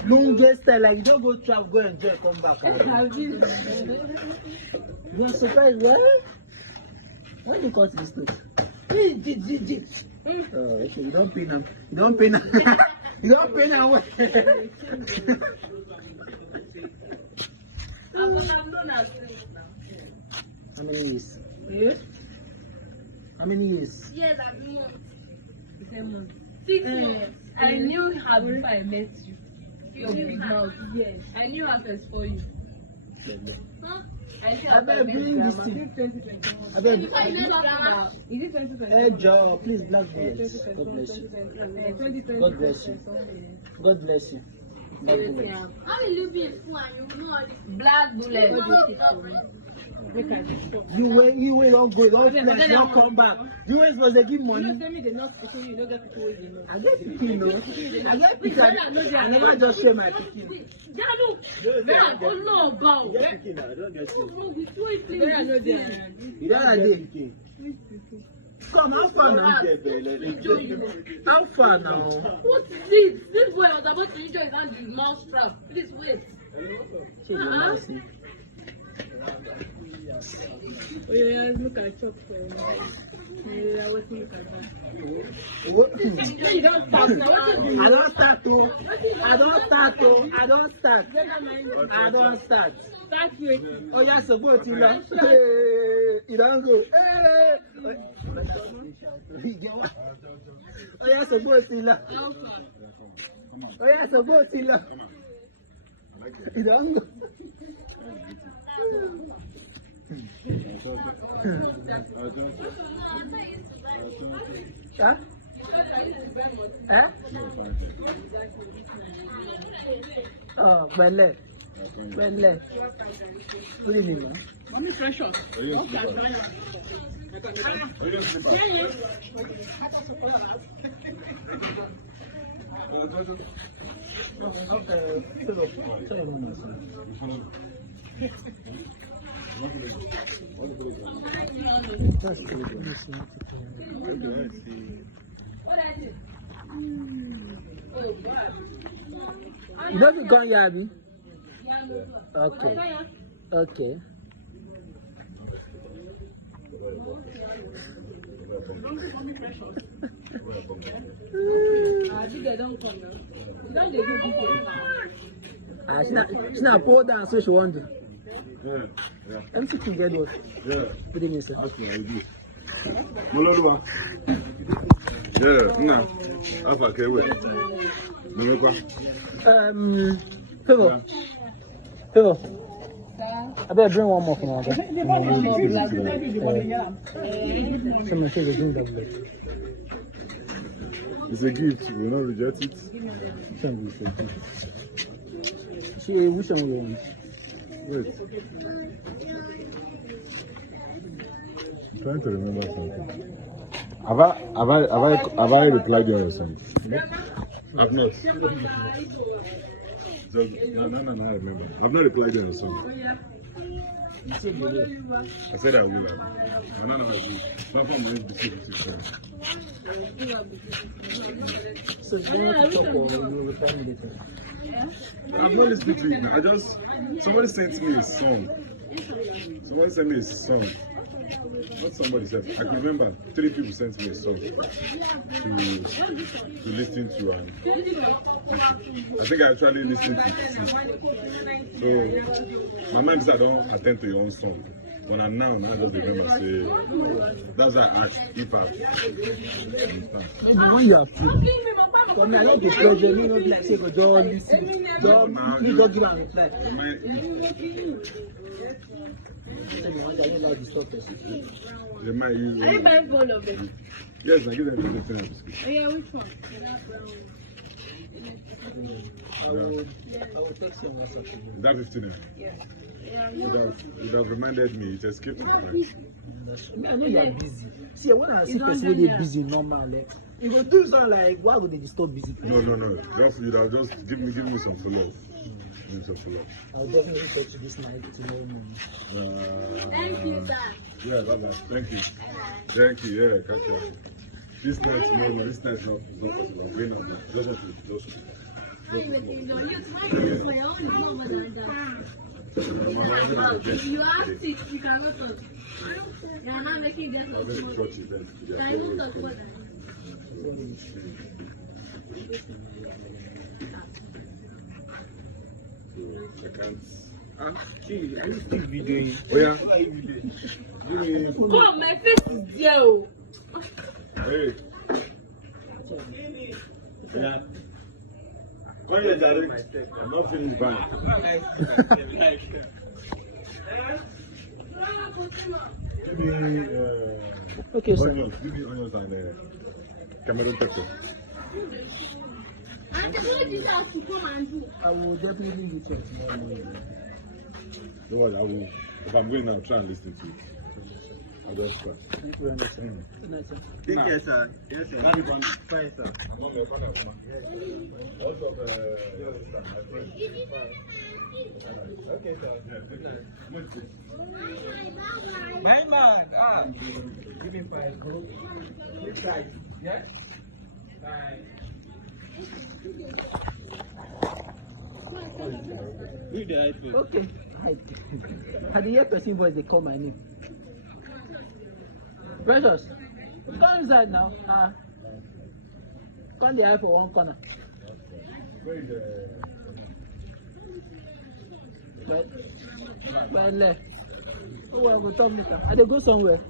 Longest time, like you don't go travel, go enjoy, come back. You are surprised, what? Why do you call this place? Oh, okay, you don't pay now. You don't pay now. You don't pay now. I'm known as this now. How many years? Yes? How many years? Yes, I've been months. 6 months. I knew her before I met you. Your big mouth. Yes. I knew her first for you. Huh? I beg bring this thing. I beg. Is it 2020? Hey, Joe, please, black bullets. God bless you. God bless you. God bless you. Black bullets. How will you be a fool and you know all this? Black bullet. You will don't go, don't flex, don't come back. You ain't supposed to give money. You tell me they not people, you don't get people with you know. I get picking, no. I get picking. I never just share my picking. Jadu, Vera, oh no, bow. Get picking now, don't get you. Vera, no, they You don't have day. Come, how far now? How far now? What is this? This boy was about to enjoy his hand with mouse trap. Please wait. Oh yeah, look at chop. Yeah, what look at that? What? You don't start now. I don't start though. I don't start though. I don't start. I don't start. Start waiting. Oh yeah, so go till now. You don't go. Oh yeah, so go till now. Oh yeah, so go till now. You don't go. Huh? Huh? Oh, Belle. Good evening, man. Mommy pressure. You know you gone, Yabi? Okay. Okay. She's not poor down, so she wonder. Yeah. MC get what? Yeah. What do you mean, sir? Okay, I do. Mololua. Yeah, no. Alpha, okay, wait. Favor. I better bring one more for now. Someone says a drink double. It's a gift. We will not reject it. Which one will say gift? Which one will you want? Wait. I'm trying to remember something. Have I replied you or something? I've not. No, I remember. I've not replied you or something. I said I will. I don't know how to do it. Platform is specific. So you want to talk or you will reply me later? I've not listened to it. Somebody sent me a song. Somebody sent me a song. What somebody said. I can remember 3 people sent me a song to listen to, and I think I actually listened to it. So my mind said I don't attend to your own song. When I'm now, I just remember say that's why I asked if I when you are free. When I don't get pressure, you know, like say go don't listen, don't give a reply. They might use. Are you buying all of them? Yes, I give them 15 biscuits. Oh, yeah, which one? I will text you on WhatsApp. Is that 15? Yeah. Would have reminded me. It escaped my mind. I know you are busy. See, when I see person when they're busy, normal, like, you go do something like, why would they disturb busy people? No. Just give me some follow. Give me some follow. I'll definitely touch you this night, tomorrow morning. Thank you, sir. Yeah, bye-bye. Thank you. Yeah, catch you. This night, tomorrow, this night is not possible. I'm going out now. Just want to You ask it, you cannot touch. You are not making that much money. I won't talk about that. I can't. Are you still videoing? Oh, yeah. Come, my face is there. Hey. Yeah. Come here, Derek. I'm not finished buying. Give me okay, sir. onions. Give me onions and Cameroon pepper. I will definitely do it tomorrow morning. No worry, I will. If I'm going now, try and listen to it. I'll just try. Thank you very much, sir. Good night, sir. Take care, sir. Yes, sir. Fine, sir. I'm not going to also, my friend. Okay, sir. Yeah, good night. My man, give me 5. Go. Which side? Yes? Bye. Okay. I did hear person voice, they call my name. Precious, come inside now. Come the eye for one corner. Where is By left. Oh, well, we'll talk later. I go somewhere.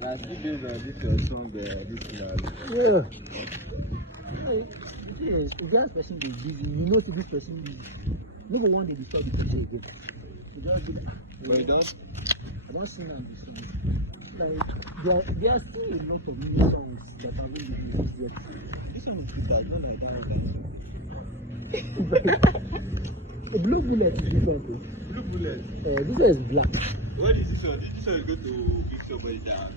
Now, see this your song, this scenario. Yeah. Yes, if that person is busy, you know, see this person busy. Never want to disturb the teacher again. You just do that. But you don't? I don't sing on this song. Like, there are still a lot of new songs that are really released yet. This one is good, not like that. The blue bullet is different. Though. Blue bullet? This one is black. What is this one? This one is going to beat somebody down.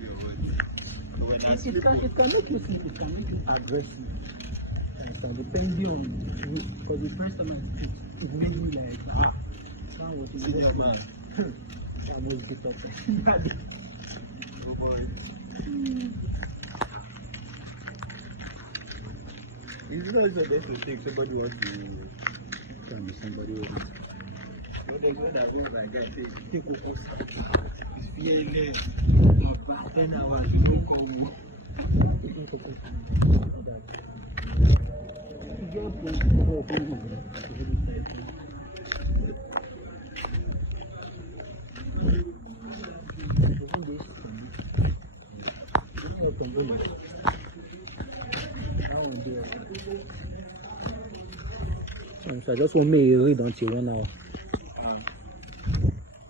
When I It can make you see, it can make you aggressive. So depending on you, because the first time it made me like, now what is see that man? I must get better. Oh boy. It's not so best to think somebody wants to Can be somebody else. no, there's one that one my guy says, take a horse. It's fearless. Not bad 10 hours, you don't come. So I just want me to read until 1 hour.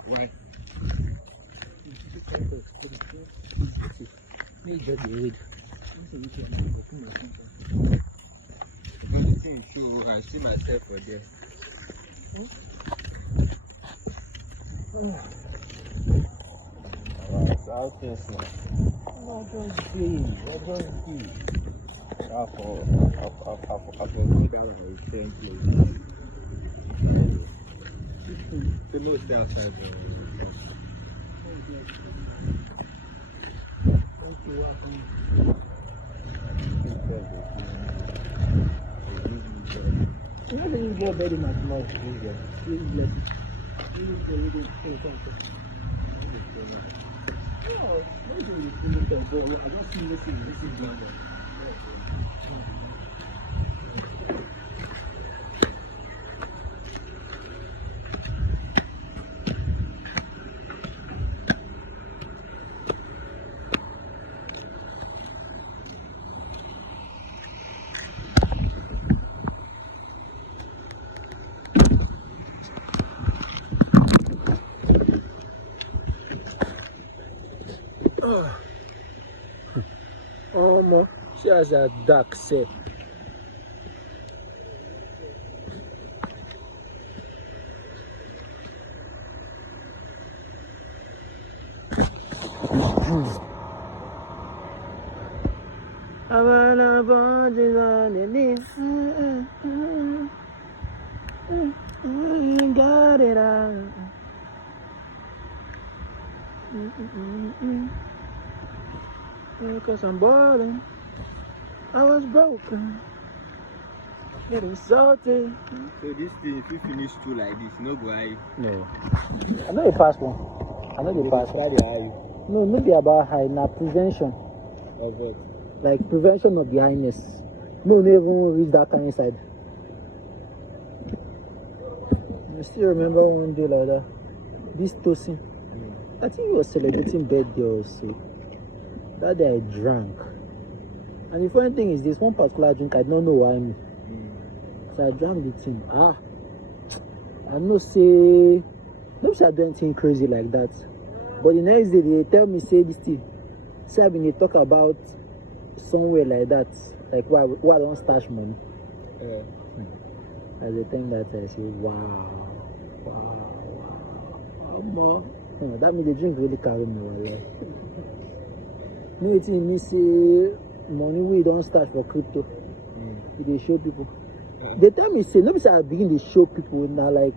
Why? Me just read. The thing true, I see myself for there. I'll test now. No, just see. I'll go down and return place. The no stay outside. Why don't you go bed in my mouth? Oh, she has a dark set. I wanna burn it on the knee. Got it out. Because I'm boiling. I was broken. Getting salty. So this thing, if you finish two like this, no go high. No. I know the past one. I know the past one. No, maybe about high now prevention. Of what? Like prevention of the highness. No, never even reach that kind of side. I still remember one day like that. This Tosin. I think he was celebrating birthday also. That day I drank. And the funny thing is this one particular drink I don't know why me. So I drank the thing. I know say don't say I do anything crazy like that. But the next day they tell me say this thing. Say I've been talk about somewhere like that. Like why I don't stash money. As the thing that I say, wow. That means the drink really carry me well. No, it means say money we don't start for crypto. They show people. They tell me say, nobody say I begin to show people now like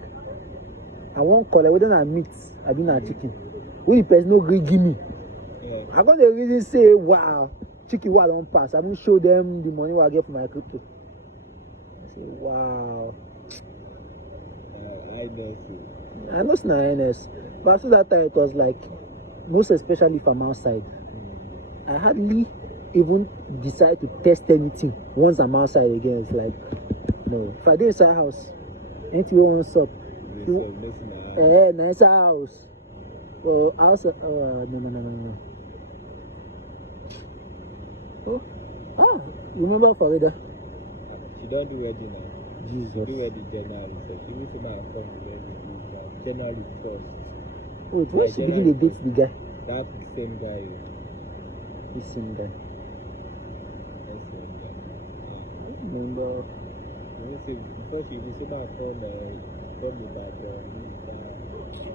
I won't call it whether I meat, I been a chicken. When the person no agree give me. I got the reason say wow, chicken what don't pass. I don't show them the money I get for my crypto. I say wow. I know it's not NS, but after that time it was like most especially if I'm outside. I hardly even decide to test anything once I'm outside again. It's like no. If I did inside house, anything wants up. Nice house. Well outside no. Oh, you remember Farida? She don't do wedding now. Jesus. She do wedding January. So she moved to my phone January 1st. Wait, when she begin to date the guy? That same guy. The same guy. I remember. Because she was in my phone, told me that she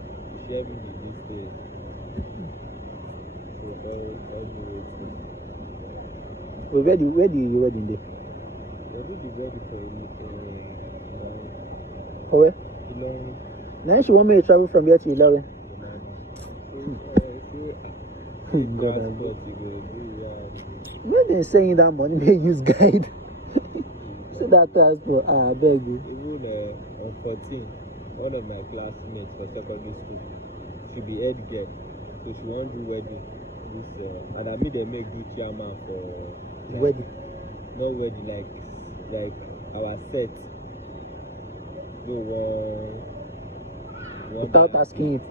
shared me this day. So where do you wedding day? We'll be ready for where? Now she want me to travel from here to 11. God, when they saying that money, they use guide. So that transport, I beg you. Even on 14, one of my classmates for secondary school, she be head girl, so she won't do wedding. And I mean they make good chairman for wedding. No wedding like our set. No without asking it.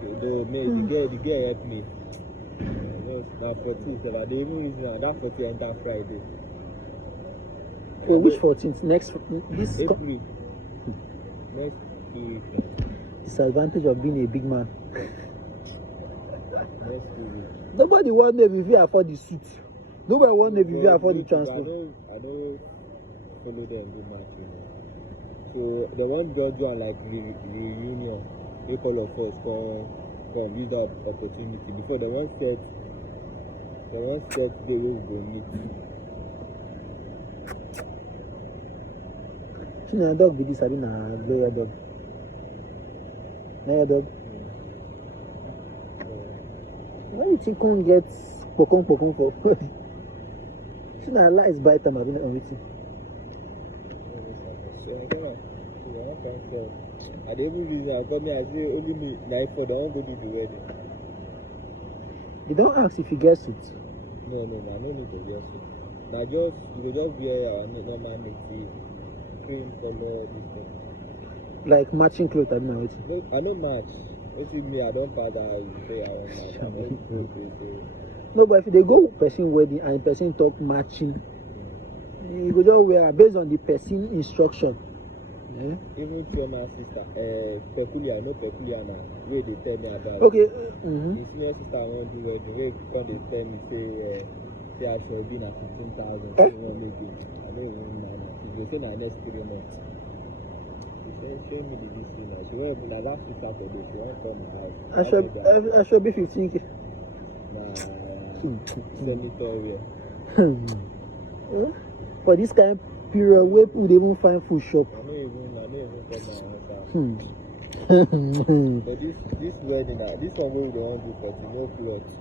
So the girl helped me. My 14th, so they even use that 14th enter Friday. Oh, which 14th? Next this April. Next week. Disadvantage of being a big man. Next week. Nobody want to if you afford the suit. Nobody want to if you afford the transport. I don't follow them do nothing. So the one girl do like reunion. They call of us come use that opportunity before the one set they will go meet. She na dog with this, I mean a Gloria dog. Na dog. Why you think one gets pokong for? She na lies by time I've been on with you. thank God. And the only reason I come here, I say only me, like for the one go do the wedding. They don't ask if you get suit. No, I no need to get suit. But just you go just wear normal native, cream color, this thing. Like matching clothes, I know it. No, I no match. What you me? I don't pass that. You say I want match. No, but if they go person wedding and person talk matching, you go just wear based on the person instruction. Yeah? Even to my sister, peculiar, no peculiar now. Where they tell me about. Okay. The senior sister I want to do wedding. Where they tell me say I should be na 15,000. I don't even know. They say na next 3 months. They say show me the this now. So when na last week Saturday, she won't come my house. I should be 15K. Nah, senator where. For this kind of period where people they won't find food shop. I don't even come my house. But this wedding, this one we don't want to do for no clothes.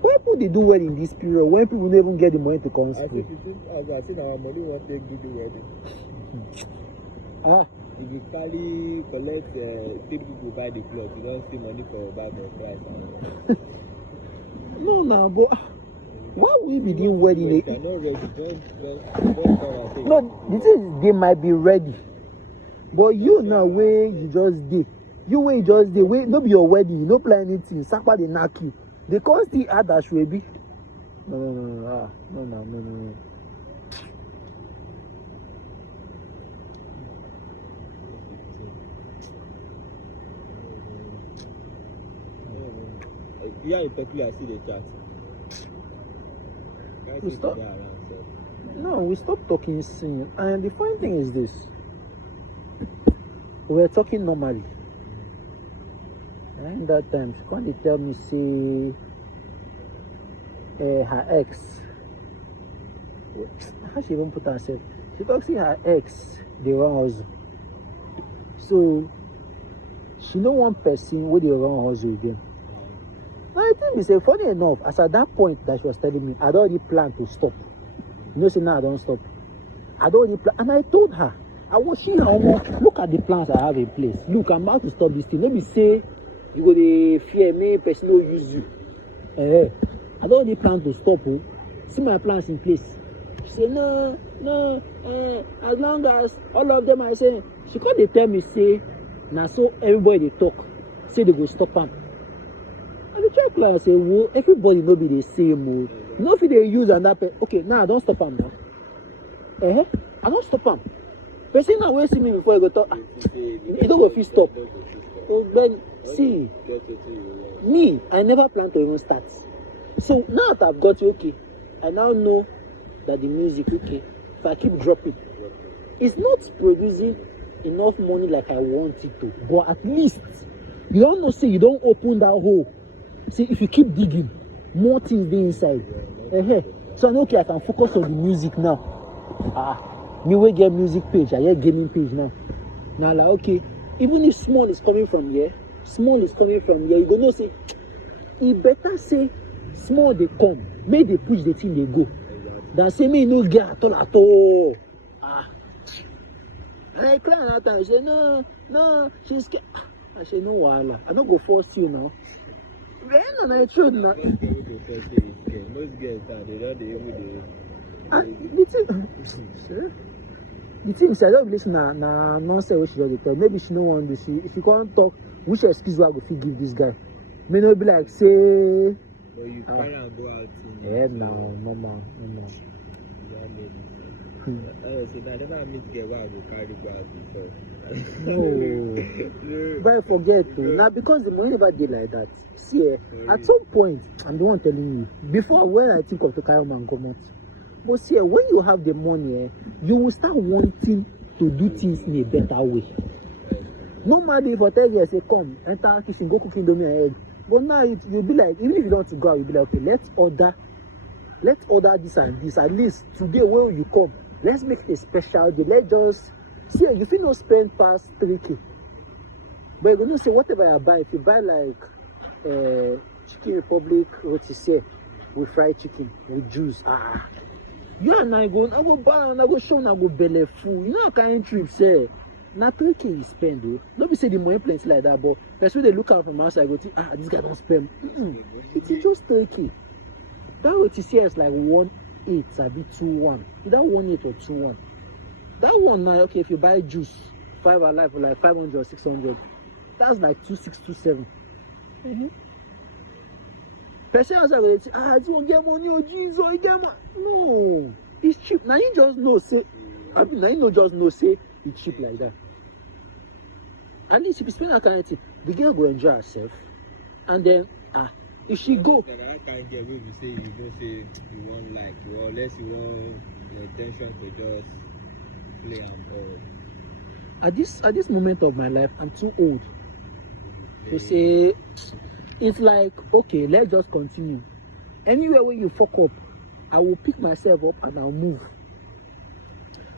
Why people they do wedding this period when people don't even get the money to come school? I see our money won't take do the wedding. If you collect 3 people buy the clothes, you don't see money for bag of price. No, but why will we be doing wedding? No, the thing is they might be ready, but you now where you just did, wait, no be your wedding, you no plan anything. Sapa they knock you. They can't still add that should be. No. Yeah, you peculiar see the chat. We stopped talking sin. And the funny thing is this. We were talking normally. And that time she can't tell me say her ex. How she even put herself? She talks see her ex they run hustle. So she know one person where they run hustle again. I think we say funny enough, as at that point that she was telling me, I'd already planned to stop. You know, say now I don't stop. I'd already planned, and I told her, I was she almost look at the plans I have in place. Look, I'm about to stop this thing. Let me say you go to fear me, person will use you. I'd already planned to stop. See my plans in place. She said, no, as long as all of them are saying, she can't they tell me say, now so everybody they talk, say they go stop them. And the check like I say, well, everybody no be the same. You know if they use and that okay, now I don't stop them now. I don't stop them. Person now will see me before you go talk. You don't go feel stop. Oh, Ben, see, me, I never plan to even start. So now that I've got you, okay, I now know that the music, okay, if I keep dropping, it's not producing enough money like I want it to. But at least, you don't know, say you don't open that hole. See, if you keep digging, more things dey inside. So I know, okay, I can focus on the music now. Me will get music page, I get gaming page now. Now, like, okay, even if small is coming from here, you go know, say, it better say, small they come, make they push the thing they go. Than say, me no get at all. And I cry that time, I say, no, she's scared. I say, no, wahala. I don't go force you now. And I should not. The thing is, I don't listen to nonsense. She does talk. Maybe she no want to. If you can't talk, which excuse will I go give this guy? May not be like say. But you can't go out. No. I never meet girl where I go carry go out before. No. But I forget to. Now because the money never did like that. See, at some point, I'm the one telling you. Before when I think of the carry man come out. But see, when you have the money, you will start wanting to do things in a better way. Normally, if I tell you, I say, come, enter kitchen, go cooking domi and egg. But now you'll be like, even if you don't want to go out, you'll be like, okay, let's order this and this. At least today when you come, let's make it a special day. Let's just see, you feel no spend past 3K. But you're gonna say whatever you buy, if you buy like Chicken Republic rotisserie with fried chicken with juice, You and I go buy and I go show and I go belly full. You know how kind of trip say. Na 3K you spend though. Don't be say the money plenty like that, but person they look out from outside go think, this guy don't spend. It's just 3K. That way to see us like 1.8, I be 2.1. Either 1.8 or 2.1. That one now, okay, if you buy juice, 5 alive for like 500 or 600, that's like 2.6, 2.7. Person outside will say, this one get money, oh Jesus, I get money. No, it's cheap. Now you just know, say, now you know just know, say, it's cheap like that. At least if you spend that kind of thing, the girl go enjoy herself. And then, if she go. That kind of girl will say you don't say you want like, or unless you want your attention to just play and all. At this moment of my life, I'm too old to say. It's like, okay, let's just continue. Anywhere where you fuck up, I will pick myself up and I'll move.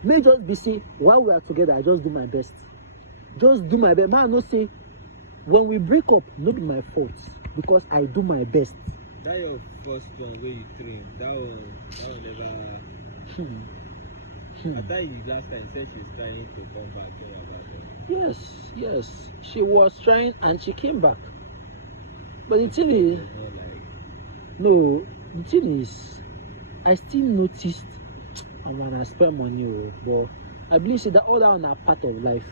May just be say, while we are together, I just do my best. Just do my best. Man, no say, when we break up, not be my fault. Because I do my best. That your first one where you train, that one never... I thought you last time said she was trying to come back. Yes. She was trying and she came back. But the thing is, the thing is, I still noticed when I spend money, but I believe that all that on a part of life.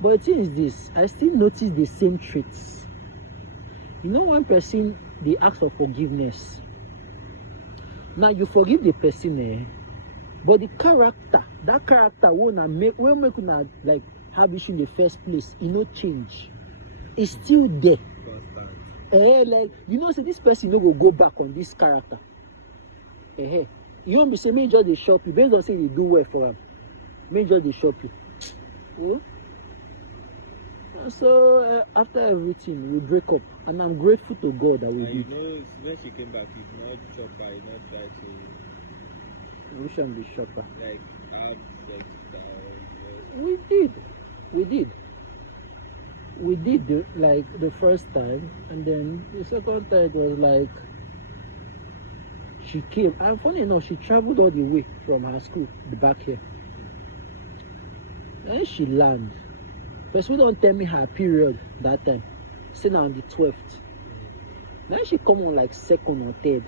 But the thing is this, I still notice the same traits. You know, one person, they ask for forgiveness. Now you forgive the person, but the character, that character will make una like have issue in the first place, it no change. It's still there. Like you know, say this person no go back on this character. You won't be saying me just they shop you based on say they do well for them. Me just they shop you. Oh? And so after everything, we break up, and I'm grateful to God that we did. You know, when she came back, it's not chopper, it's not try to. We shouldn't be shopper. Like have sex down. We did like the first time, and then the second time it was like she came, and funny enough, she traveled all the way from her school back here. Then she landed. But she don't tell me her period that time. Still on the 12th. Then she come on like 2nd or 3rd.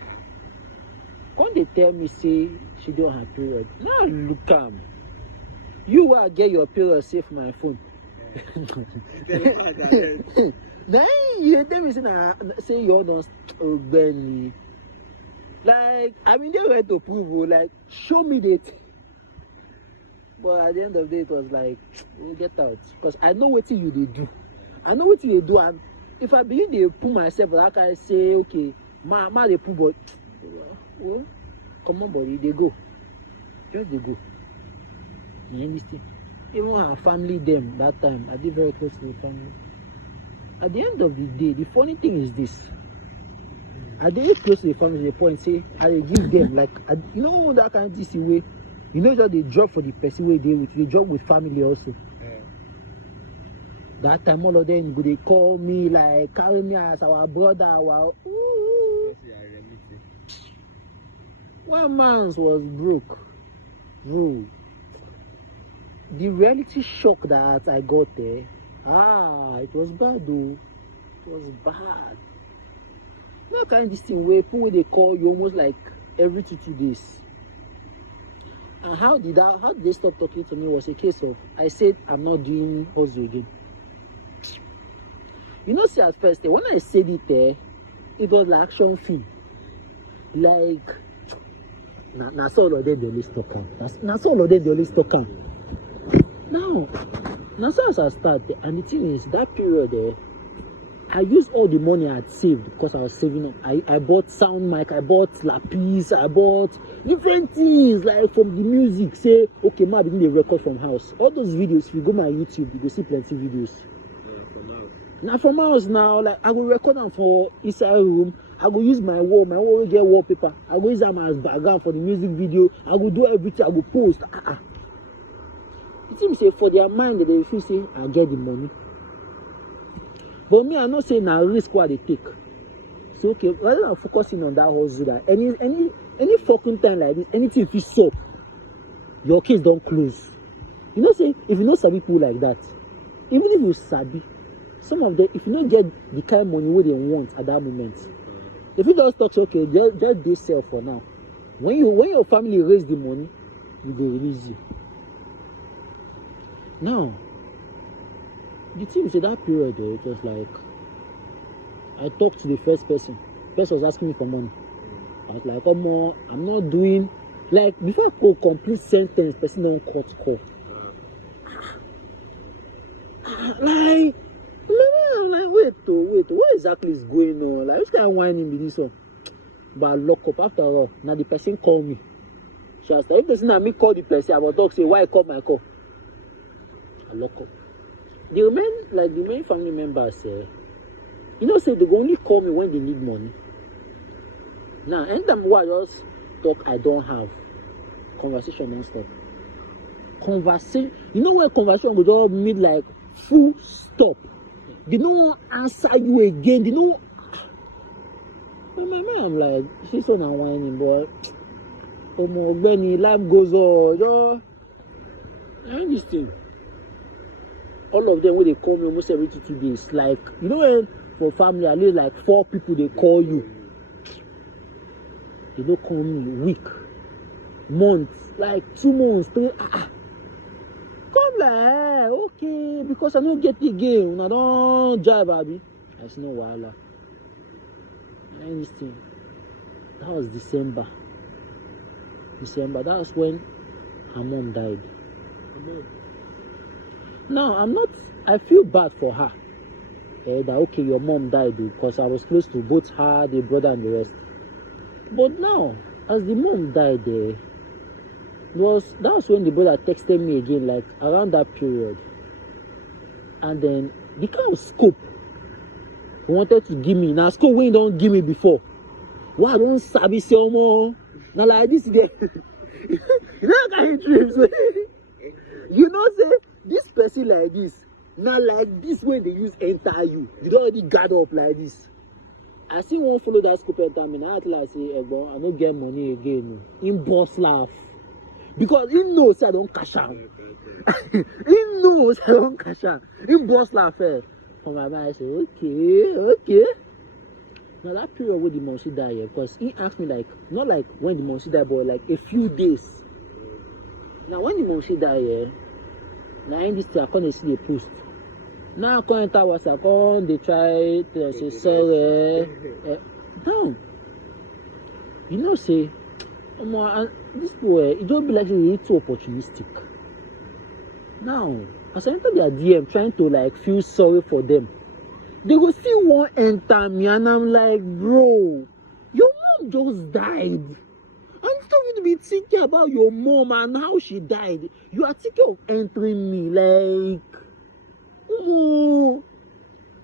When they tell me say she don't have period. Now look am. You will get your period safe my phone. Then you tell me say you all don't Benny. Like I mean they were to prove like show me that. But at the end of the day, it was like, we'll get out. Because I know what you they do. I know what you do. And if I begin to pull myself, like I say, okay, ma they pull, but well, come on, buddy, they go. Just they go. You understand? Even our family, them, that time, I did very close to the family. At the end of the day, the funny thing is this. I did close to the family to the point, say, I give them, like, you know, that kind of this way. You know that they drop for the person where they drop with family also. That time all of them they call me like carry me as our brother. One man's was broke. Bro. The reality shock that I got there, it was bad though. It was bad. That kind of this thing where people they call you almost like every 2 days. And how did they stop talking to me was a case of I said I'm not doing hustle again. You know, see at first when I said it there, it was like action film. Like now all of them they always talk on. Now all of them they always talk on. Now so as I started, and the thing is that period there, I used all the money I had saved because I was saving up. I bought sound mic, I bought lapis, I bought different things like from the music. Say, okay, ma, begin the record from house. All those videos, if you go my YouTube, you go see plenty videos. Now from house now, like I will record them for inside room. I will use my wall will get wallpaper. I will use them as background for the music video. I will do everything. I will post. It seems say for their mind that they feel say I get the money. But me, I'm not saying now risk what they take. So okay, rather than focusing on that hustle, that any fucking time like this, anything if you sup, your case don't close. You know, say if you know some people like that, even if you sabi, some of them, if you don't get the kind of money what they want at that moment, if you just talk, okay, just they sell for now. When your family raise the money, you go release you. Now, the thing is, that period, it was like, I talked to the first person. Person was asking me for money. I was like, come on, I'm not doing, like, before I could complete sentence, person don't cut call. Like, I'm like, wait, what exactly is going on? Like, which kind of whining be this one? But I lock up after all. Now the person called me. So I was like, if person and me call the person, I will talk, say, why call my call? I lock up. The main family members say, you know, say they go only call me when they need money. Now, anytime I just talk, I don't have conversation non-stop. Conversation, you know, when conversation will just meet like full stop. They don't answer you again. They don't. My man, I'm like, she's so not whining, boy. Oh my Benny, life goes on. Yo, I this thing. All of them when they call me almost every 2 days. Like, you know, when for family, at least like 4 people they call you. They don't call me week, months, like 2 months, 3. Come like, okay, because I don't get the game. I don't drive, baby. That's no wahala. And this thing, that was December. That was when her mom died. Now, I feel bad for her. That okay, your mom died because I was close to both her, the brother, and the rest. But now, as the mom died, that was when the brother texted me again, like around that period. And then the kind of scope he wanted to give me. Now, scope when he don't give me before. Why don't sabi say more? Now like this again. You know that kind of dreams. You know, say this person like this. Now like this when they use enter you. You don't already guard up like this. I see one follow that scope enter me. Now I like say, I don't get money again. Him boss laugh. Because he knows I don't cash out. He knows I don't cash out. Him boss laugh. From my mind, I say, okay. Now that period when the mom she died, because he asked me like, not like when the mom she died, but like a few days. Now when the mom she died, now in this thing I can't see the post. Now I can't enter WhatsApp, I can't they try to say sorry. No. You know, say, this boy, it don't be like really too opportunistic. Now, as I enter their DM trying to like feel sorry for them, they go see one enter me and I'm like, bro, your mom just died. I'm still going to be thinking about your mom and how she died. You are thinking of entering me like, oh.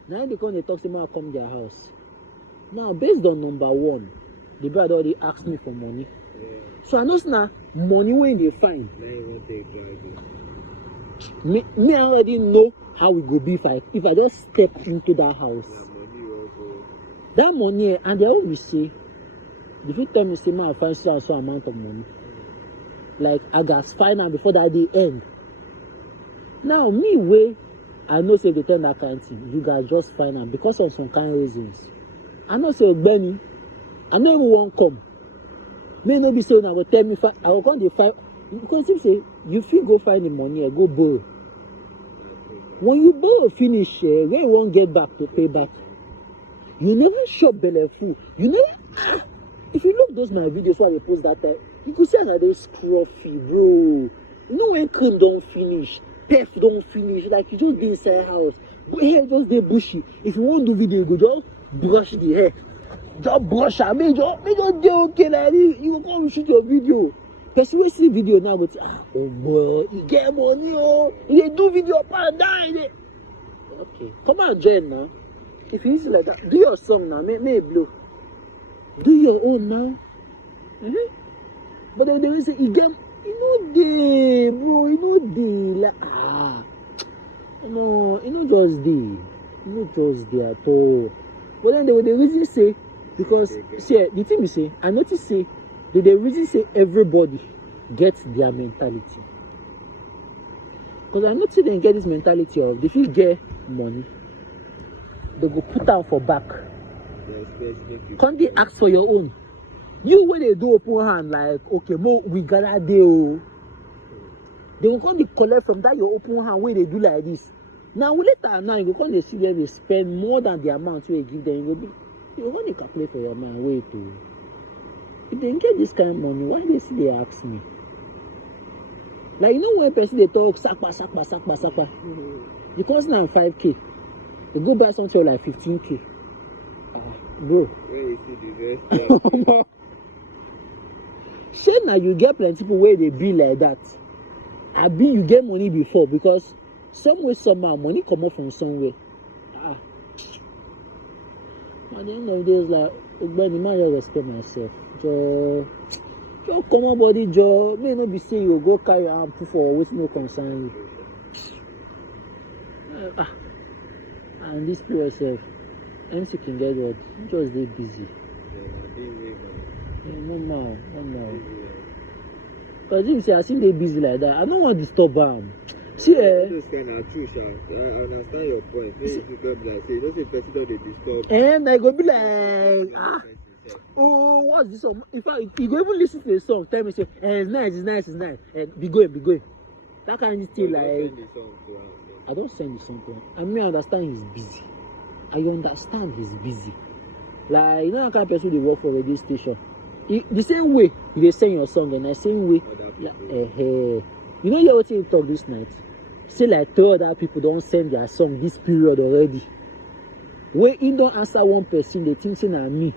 Now they come, they talk to me, I come to their house. Now, based on number 1, the brother already asked me for money. So I know now money when they find. Me I already know how we go be if I just step into that house. That money, and they always say, if you tell me say I find so amount of money, like I got find out before that day end. Now me way I know say they tell that kind of thing, you guys just find out because of some kind of reasons. I know say Benny, I know everyone won't come. May not be saying I will tell me I will come to find because you say you feel go find the money and go borrow. When you borrow finish, when you won't get back to pay back, you never shop belly full. You never. If you look those my videos while they post that time, you could see that they scruffy, bro. You know when cream don't finish, pef don't finish, like you just be inside house. But hair just dey bushy. If you want to do video, you go just brush the hair. Just brush am, make just dey okay like this. You go come shoot your video. Person wey see video now go say, oh boy, he get money, oh, he dey do video up and down. Okay, come and join now. If you easy like that, do your song now, make it blow. Do your own now. But then they will say, he get, you know, dey, bro, you know, dey, like, no, you know, just dey, you know, just dey at all. But then they will reason say, because, see, the thing is say, I notice say, The reason say everybody gets their mentality. Because I notice they get this mentality of if you get money, they go put out for back. Can't they ask for your own? You when they do open hand like okay, we gotta do. They will come to collect from that your open hand where they do like this. Now later now you go come to see them they spend more than the amount you give them. You go to calculate for your man way to. If they get this kind of money, why they ask me? Like you know when person they talk sakpa. The cost now 5K. They go buy something like 15K. Bro. Shame now you get plenty people where they be like that. I be you get money before because some way somehow money come up from somewhere. At the end of the day, it's like when the man just respect myself. Just come on body job. May not be saying you go carry and put for what's no concern you. And this poor self, MC can get what? Just they busy. Yeah, no. Because if you say I see they busy like that, I don't want to disturb them. See, this kind of true, I understand your point. Maybe you come like say, don't say person don't they disturb. And I go be like, oh, what's this song? In fact, you go even listen to the song, tell me say, it's nice. And be going. That kind of thing like. I don't send the song to him. I mean, I understand he's busy. I understand he's busy. Like, you know that kind of person they work for a radio station. The same way they sing your song and the same way. You know what you talk this night? Say like 3 other people don't send their song this period already. When you don't answer one person, they think say na me.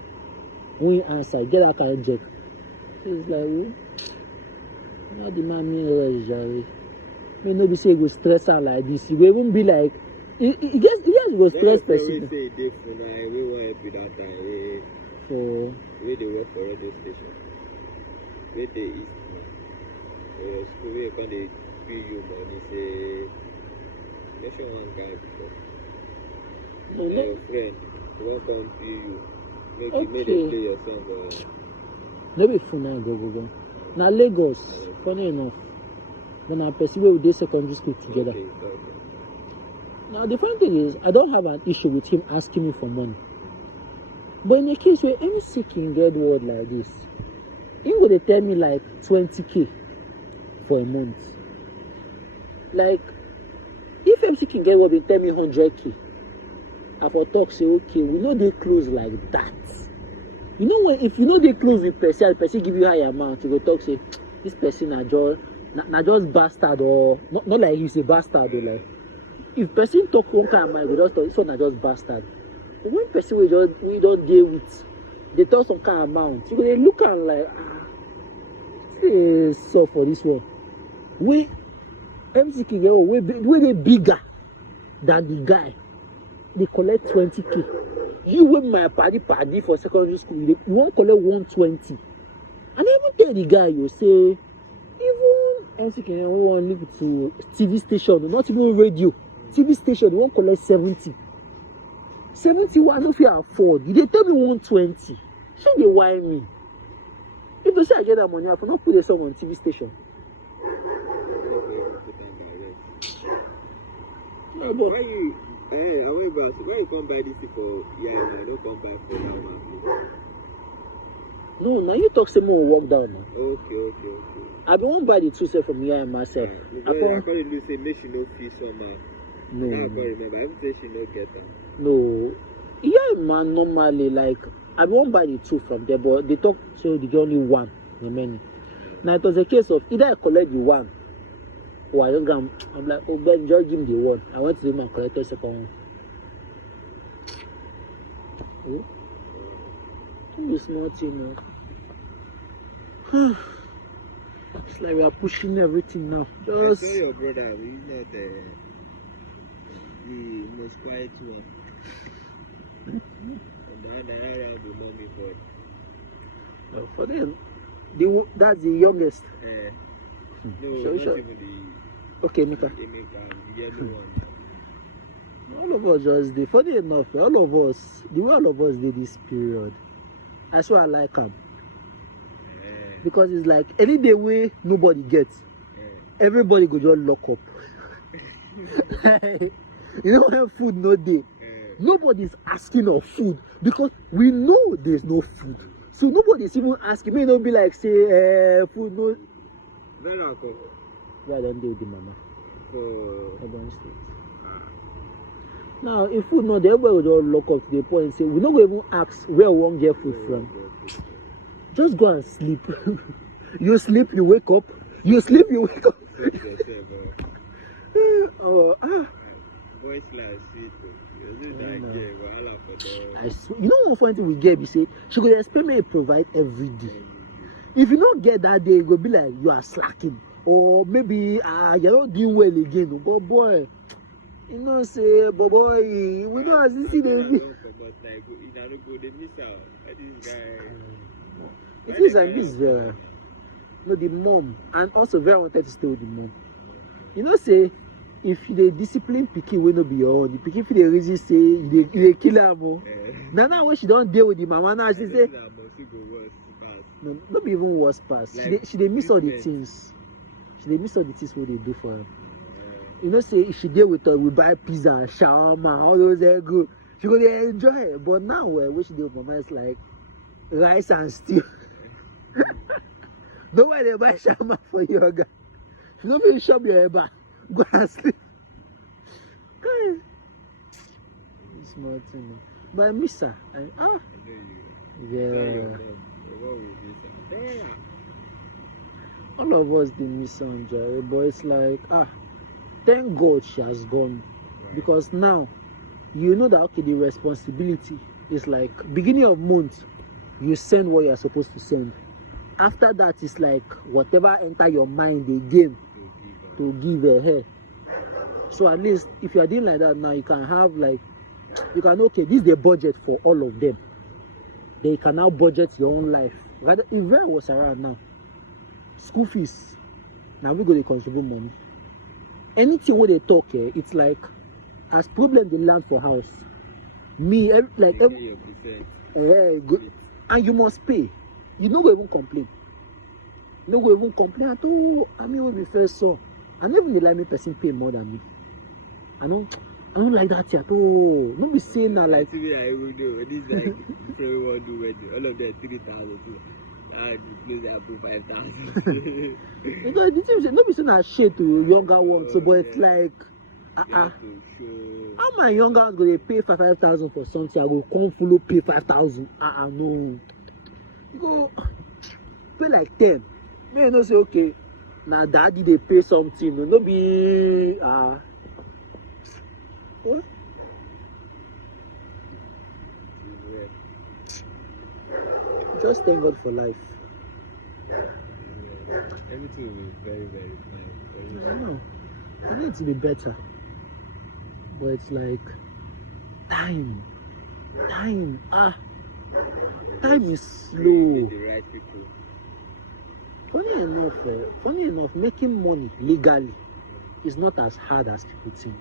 When you answer, get that kind of jack. So it's like, oh, not the man me already, Jerry. May not be say go stress out like this. You will even be like, it gets go stress person. Say different. We won't help you that time. For where they work for radio station, where they eat. School where can they pay you money? Say, mention one guy before. No, your friend, they won't come pay you. Make they play your song. No be fun now go. Now Lagos, funny enough. When I pursue with this secondary school together. Now the funny thing is, I don't have an issue with him asking me for money. But in a case where MC can get word like this, he would tell me like 20K for a month. Like, if MC can get word, they tell me 100K. I for talk say, okay, we know they close like that. You know when if you know they close with person give you high amount, you go talk say, this person na just bastard or not like he's a bastard or like if person talk one kind of mind, we just talk this one na just bastard. But when person we don't deal with, they talk some kind of amount, you go they look at like so for this one. We MC can get way they bigger than the guy. They collect 20K. You with my party for secondary school, you won't collect 120. And even tell the guy you say even MC can want to leave to TV station, not even radio. TV station, they won't collect 70. 71 if you afford. They tell me 120. Shouldn't they whine me? If they say I get that money, I will not put the song on TV station. No, but when you come buy this for I don't come back for now. No, now you talk some more walk down man. Okay. I be won't buy the 2 set from here and myself. I can't say make she no feel so man. No. I can't remember. I haven't said she no get them. No. Yeah, man, normally, like, I won't buy the 2 from there, but they talk, so they get only 1 remaining. Now, it was a case of either I collect the 1, or I don't go, I'm like, oh, Ben, just give me the 1. I went to him and collected the second one. Oh? Don't be small thing, it's like we are pushing everything now. Just. I saw your brother, he's not the most quiet one. For them, that's the youngest. No, sure. Even okay, Mika. The yellow one. All of us just did. Funny enough, all of us did this period. That's why I like them. Because it's like any day way nobody gets, everybody go just lock up. You know when food no day, nobody's asking of food because we know there's no food. So nobody's even asking. May not be like say food no. Why don't do the mama? Now if food no there, everybody will just lock up to the point and say we're not going to even ask where we won't get food from. Just go and sleep. You sleep, you wake up. You sleep, you wake up. I swear, you know one funny thing we get, we say she could expect me to provide every day. If you don't get that day, it will be like you are slacking, or maybe you're not doing well again. But boy, you know say, but boy, we don't see the. It is like this, no, the mom, and also very wanted to stay with the mom. You know, say if they discipline pikin will not be your own. The pikin if they resist say they kill her more. Now when she don't deal with the mama, now she say no, not be even worse pass. She they miss all the things. She they miss all the things what they do for her. You know, say if she deal with her, we buy pizza, shawarma, all those are good. She go they enjoy it. But now when she deal with mama, it's like rice and stew. No way they buy shawarma for yoga. If you don't feel shop your head back, go and sleep. It's small thing. But I miss her. Yeah. All of us did miss Sandra, but it's like, thank God she has gone. Because now, you know that, okay, the responsibility is like, beginning of month, you send what you're supposed to send. After that, it's like, whatever enter your mind again, to give a hair. So at least, if you are doing like that now, you can have like, you can, okay, this is the budget for all of them. Then you can now budget your own life. Rather, if Vera was around now, school fees, now we go to contribute money. Anything where they talk, it's like, as problem they land for house, me, good, and you must pay. You don't go even complain. You don't go even complain at all. I mean, when we first saw, I never really like me person pay more than me. I don't like that at all. Don't be saying that like. I will do. This like say we want to do wedding. All of them 3,000 too. I close up to 5,000. You know, the thing is, don't be saying that shit to younger ones. So, but it's like, how my younger ones go to pay 5,000 for something? I will come follow pay 5,000. No. You go pay like 10. May not say okay. Now daddy they pay something. No be what? Just thank God for life. Everything will be very, very nice. I know. I need to be better. But it's like time. Time is slow. The right people. Funny enough, making money legally is not as hard as people think.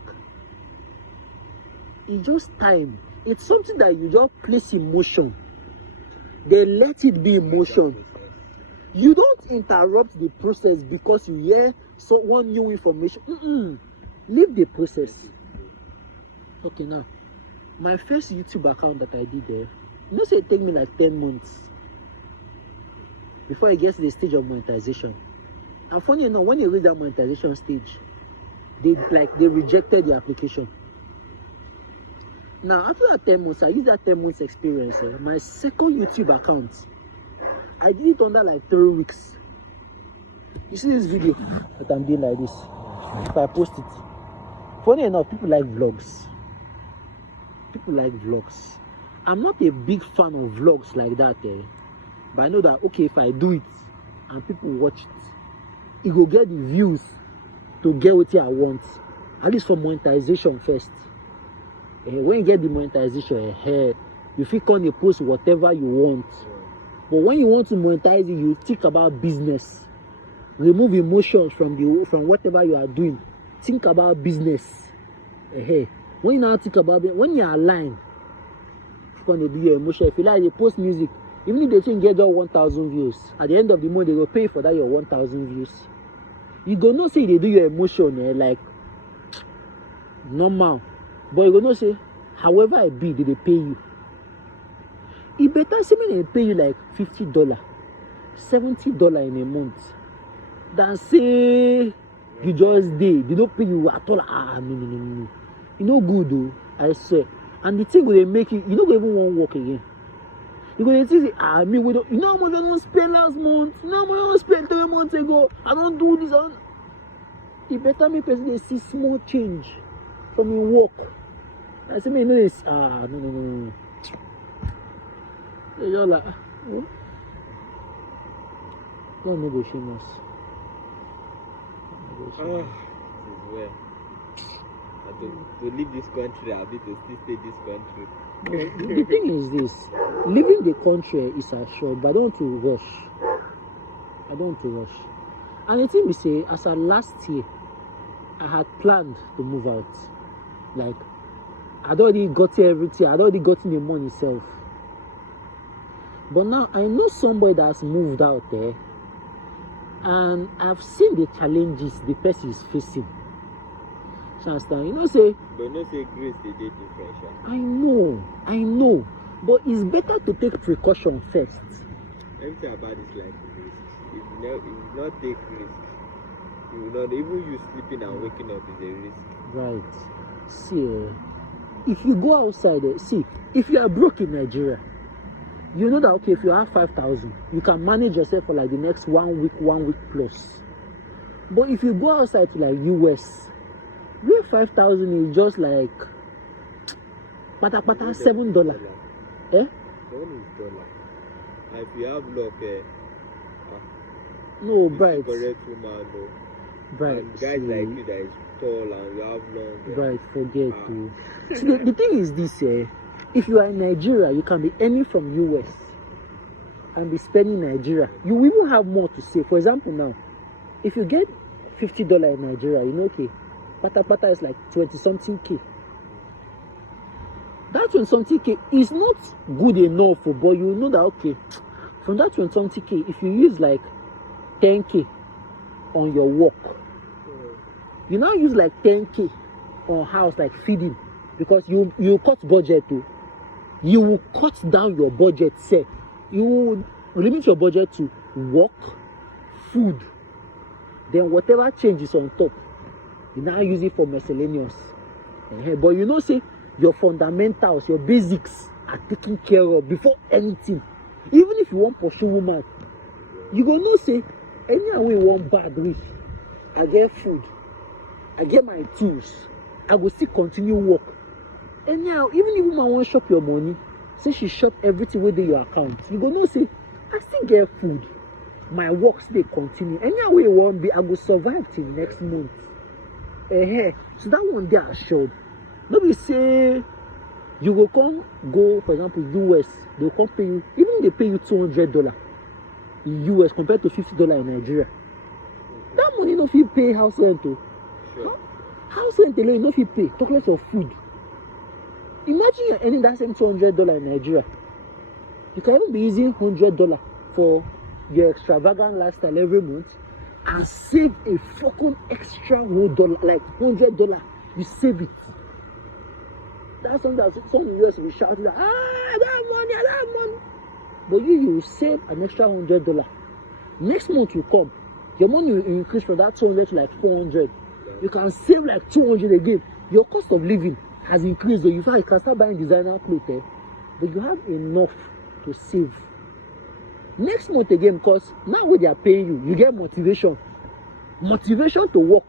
It's just time. It's something that you just place in motion. They let it be in motion. You don't interrupt the process because you hear one new information. Leave the process. Okay, now, my first YouTube account that I did there, you know, say it take me like 10 months before I get to the stage of monetization. And funny enough, when you reach that monetization stage, they rejected the application. Now, after that 10 months, I used that 10 months experience. My second YouTube account, I did it under like 3 weeks. You see this video that I'm doing like this? If I post it, funny enough, people like vlogs. I'm not a big fan of vlogs like that, but I know that, okay, if I do it and people watch it, it will get the views to get what I want, at least for monetization first. When you get the monetization, you feel on you post whatever you want. But when you want to monetize it, you think about business. Remove emotions from whatever you are doing. Think about business. When you now think about it, when you are aligned, it's going to be your emotion. If you like, you post music, Even if they think get just 1,000 views, at the end of the month they will pay for that your 1,000 views. You go not say they do your emotion like normal, but you go not say however it be, they pay you. It better say me they pay you like $50, $70 in a month than say you just they don't pay you at all. No. You know good though, I swear. And the thing will they make you don't even want to work again. You go say, me we don't, you know how much I don't spend last month, you know how much I don't spend 3 months ago, I don't do this. It better make person they see small change from your work. I say me know this no. You're like oh. God no go shame us. To leave this country, I'll be to still stay this country. The thing is this, leaving the country is assured, but I don't want to rush. And the thing we say, as of last year, I had planned to move out. Like, I'd already got everything, I'd already gotten the money itself. But now I know somebody that's moved out there, and I've seen the challenges the person is facing. Understand? You know, say. But no say grace they did different. I know. But it's better to take precaution first. Everything about this life is risk. If you not take risk, you will not. Even you sleeping and waking up is a risk. Right. See, if you go outside, if you are broke in Nigeria, you know that okay, if you have 5,000, you can manage yourself for like the next 1 week plus. But if you go outside to like US, where 5,000 is just like pata $7. One is dollar. If you have luck, no, bright. Correct woman, no. Bright. And guys like you that is tall and you have long. Bright, forget you. See, the thing is this, if you are in Nigeria, you can be earning from US and be spending in Nigeria. You will even have more to say. For example, now, if you get $50 in Nigeria, you know, okay. Pata is like 20-something K. That 20-something K is not good enough, but you know that okay, from that 20-something K, if you use like 10K on your work, you now use like 10K on house like feeding, because you cut budget too. You will cut down your budget, say. You will limit your budget to work, food, then whatever changes on top. You now use it for miscellaneous. But you know, say your fundamentals, your basics are taken care of before anything. Even if you want to pursue woman, you go know say anyhow we want bad reach. I get food, I get my tools, I will still continue work. Anyhow, even if woman want shop your money, say she shop everything within your account. You go know say I still get food. My work still continue. Anyhow we want be, I will survive till next month. So that one they are assured. Nobody say you will go for example US, they will come pay you, even if they pay you $200 in US compared to $50 in Nigeria. That money no fit pay house rent too. Sure. House rent alone no fit pay, talk less of food. Imagine you're earning that same $200 in Nigeria. You can even be using $100 for your extravagant lifestyle every month. And save a fucking extra $1, like $100. You save it. That's something that some US will be shouting that I have money. But you save an extra $100. Next month will come, your money will increase from that 200 to like 400. You can save like 200 again. Your cost of living has increased. So you can start buying designer clothes, but you have enough to save. Next month again, because now when they are paying you, you get motivation to work,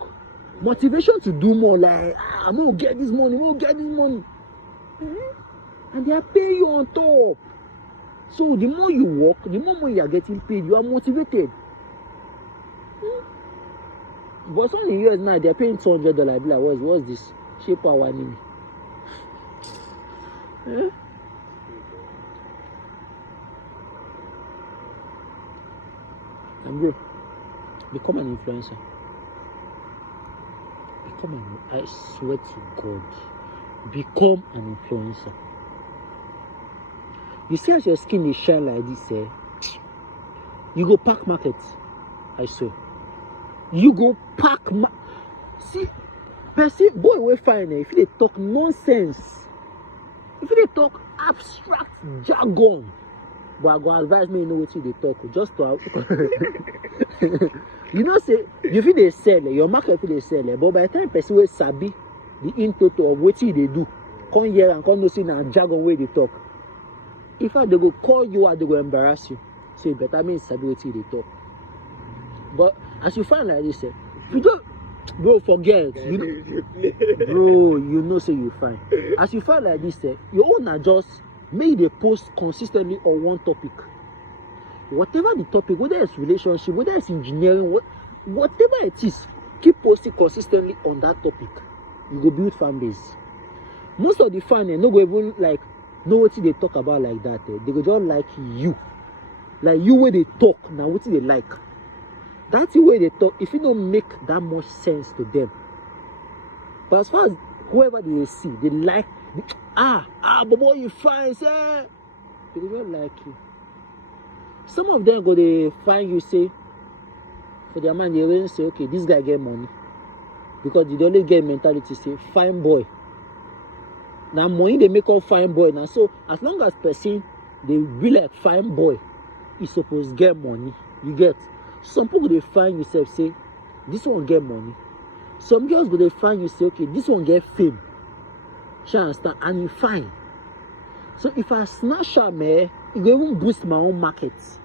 motivation to do more. Like I'm gonna get this money, and they are paying you on top. So the more you work, the more money you are getting paid. You are motivated. But some in the US now they are paying $200. Be like, what's this? Shape our enemy. And bro, become an influencer. I swear to God, become an influencer. You see as your skin is shine like this, you go pack market. I swear. You go pack see, person boy we find if they talk nonsense, if they talk abstract jargon, but I go advise me know what they talk just to you know say you feel they sell your market feel they sell but by the time person will sabi the in total of what they do, come here and come no see na jargon way they talk. In fact, they go call you out, they go embarrass you. So you better mean sabi what they talk. But as you find like this, if you don't, bro, forget. Bro, you know say you find. As you find like this, your own are just make the post consistently on one topic. Whatever the topic, whether it's relationship, whether it's engineering, whatever it is, keep posting consistently on that topic. You go build fan base. Most of the fan no go even like know what they talk about like that. They go just like you where they talk now. What they like. That's the way they talk. If you don't make that much sense to them, but as far as whoever they see, they like but boy you find say they don't like you. Some of them go they find you say for their man they will say okay this guy get money because they only get mentality say fine boy. Now money they make up fine boy now. So as long as person they be like fine boy, he supposed get money. You get. Some people they find yourself say, this one get money. Some girls go they find you say, okay, this one get fame. She understand and you fine. So if I snatch her, man, it will even boost my own market.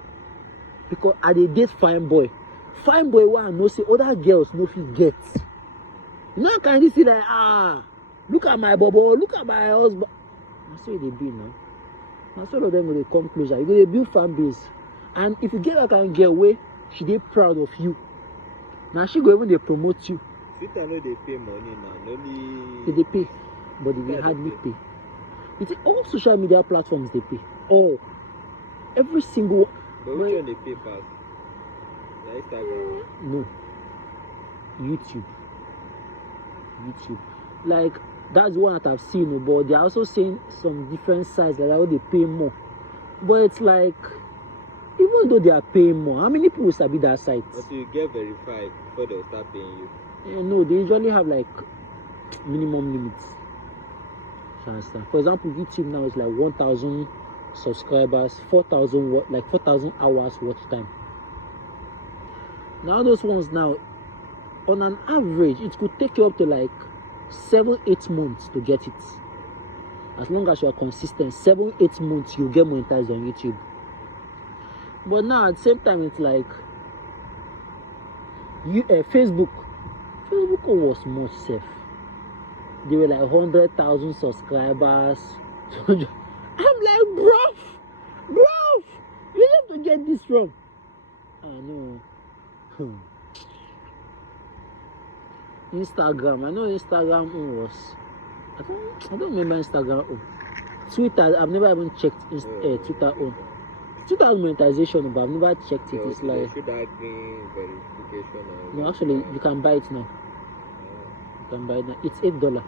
Because I dey date fine boy. Fine boy why I know say other girls no fit get. You know can you see like look at my bobo, look at my husband. That's what they be now. That's all of them will come closer. You go to build fan base. And if you get that kind of girl away, she dey proud of you. Now she go even they promote you. Twitter no they pay money now. Only They pay, but they hardly pay. It's all social media platforms they pay. All, every single. But which one they pay pass? Instagram. No. YouTube. Like that's one that I've seen, but they're also saying some different sites like how they pay more. But it's like. Even though they are paying more, how many people sabi that site? Until you get verified before they'll start paying you. No, they usually have like minimum limits. You understand? For example, YouTube now is like 1,000 subscribers, 4,000 hours watch time. Now those ones now, on an average, it could take you up to like 7-8 months to get it. As long as you are consistent, 7-8 months you get monetized on YouTube. But now at the same time it's like Facebook was much safe. They were like 100,000 subscribers. I'm like bro, you have to get this from. I know. Instagram, I know Instagram was. I don't remember Instagram. Twitter, I've never even checked Twitter on. Twitter monetization, but I've never checked it. It's like should I bring verification? No, actually, you can buy it now. You can buy it now. It's $8.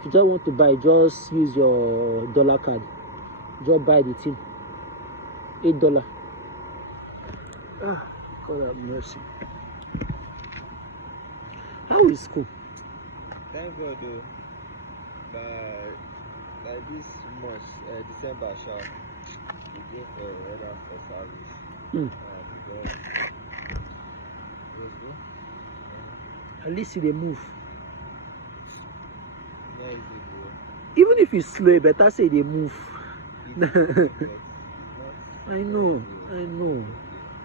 If you just want to buy, just use your dollar card. Just buy the thing. $8. God have mercy. How is school? Thank God, though. By this month, December, we get a order for service. At least they move. No, easy, Even if it's slow, better say they move. I know.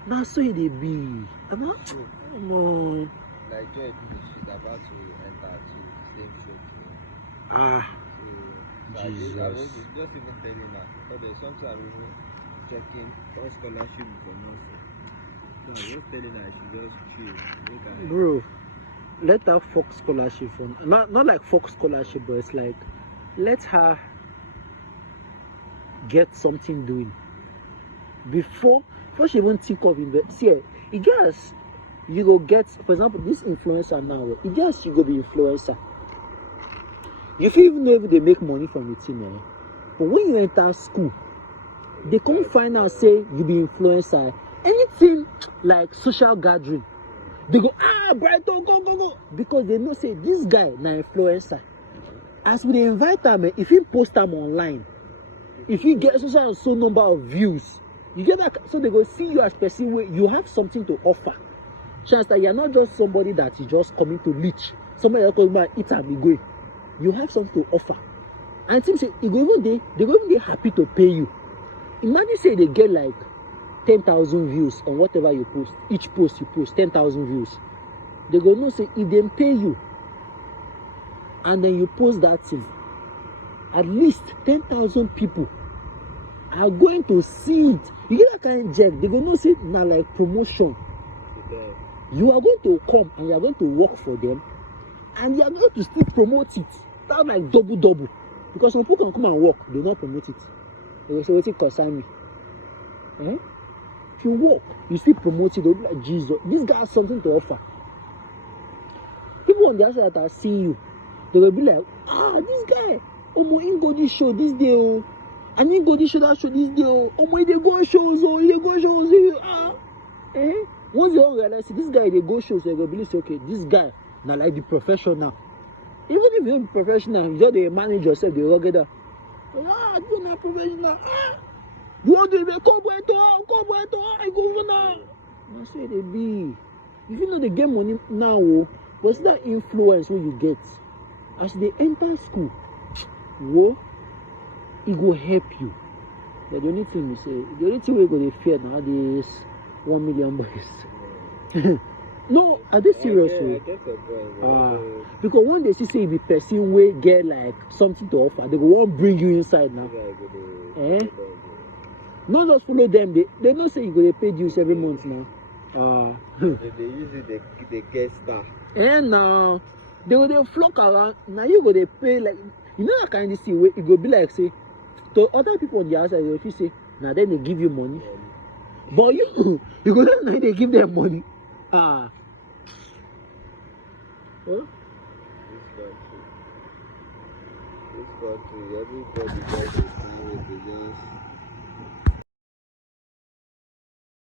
Now so they be. Come on. Like Joy she's about to enter to same show. Jesus. I was just even telling her, but there's something I'm even checking for scholarship for nursing. So I was just telling her she just chill. Bro, let her fuck scholarship on. Not like fuck scholarship, but it's like let her get something doing before she even think of it. See, it gets you go get, for example, this influencer now. It gets you go be influencer. You feel even know if they make money from the thing, but when you enter school, they come find out say you be influencer. Anything like social gathering, they go, Brighton, go, because they know say this guy na influencer. As we invite them, if you post them online, if you get so number of views, you get that, so they go see you as person where you have something to offer. Chance that you're not just somebody that is just coming to leech, somebody that comes eat and be going. You have something to offer. And I think say they go even be happy to pay you. Imagine say they get like 10,000 views on whatever you post. Each post you post 10,000 views. They go no say if they pay you and then you post that thing, at least 10,000 people are going to see it. You get that kind of check. They go no say now like promotion. You are going to come and you are going to work for them, and you are going to still promote it. That's like double. Because some people can come and work, they not promote it. They will say, "What it concern me?" Eh? If you work, you still promote it. They'll be like, Jesus, this guy has something to offer. People on the outside that are seeing you, they will be like, this guy, he go this show this day, oh, and he go this show that show this day, oh, he dey go shows, eh? Once you don't realize this guy they go shows, they go believe say, okay, this guy now like the professional. Even if you're not professional, you just they manage yourself, they all get that. You're not professional. You want to be come I go now. I say they be. If you know they get money now, what's that influence when you get? As they enter school, it will help you. But the only thing we say, the only thing we're going to fear nowadays, 1 million boys. No, are they serious? Because when they see say the person will get like something to offer, they won't bring you inside now. Not just follow them. They don't say you're going to pay dues every month now. They usually they get star. And now they will flock around. Now you go to pay like that kind of thing where it will be like say to other people on the outside. If you say now then they give you money, but you go now they give them money. Huh? This country, everybody does it. They just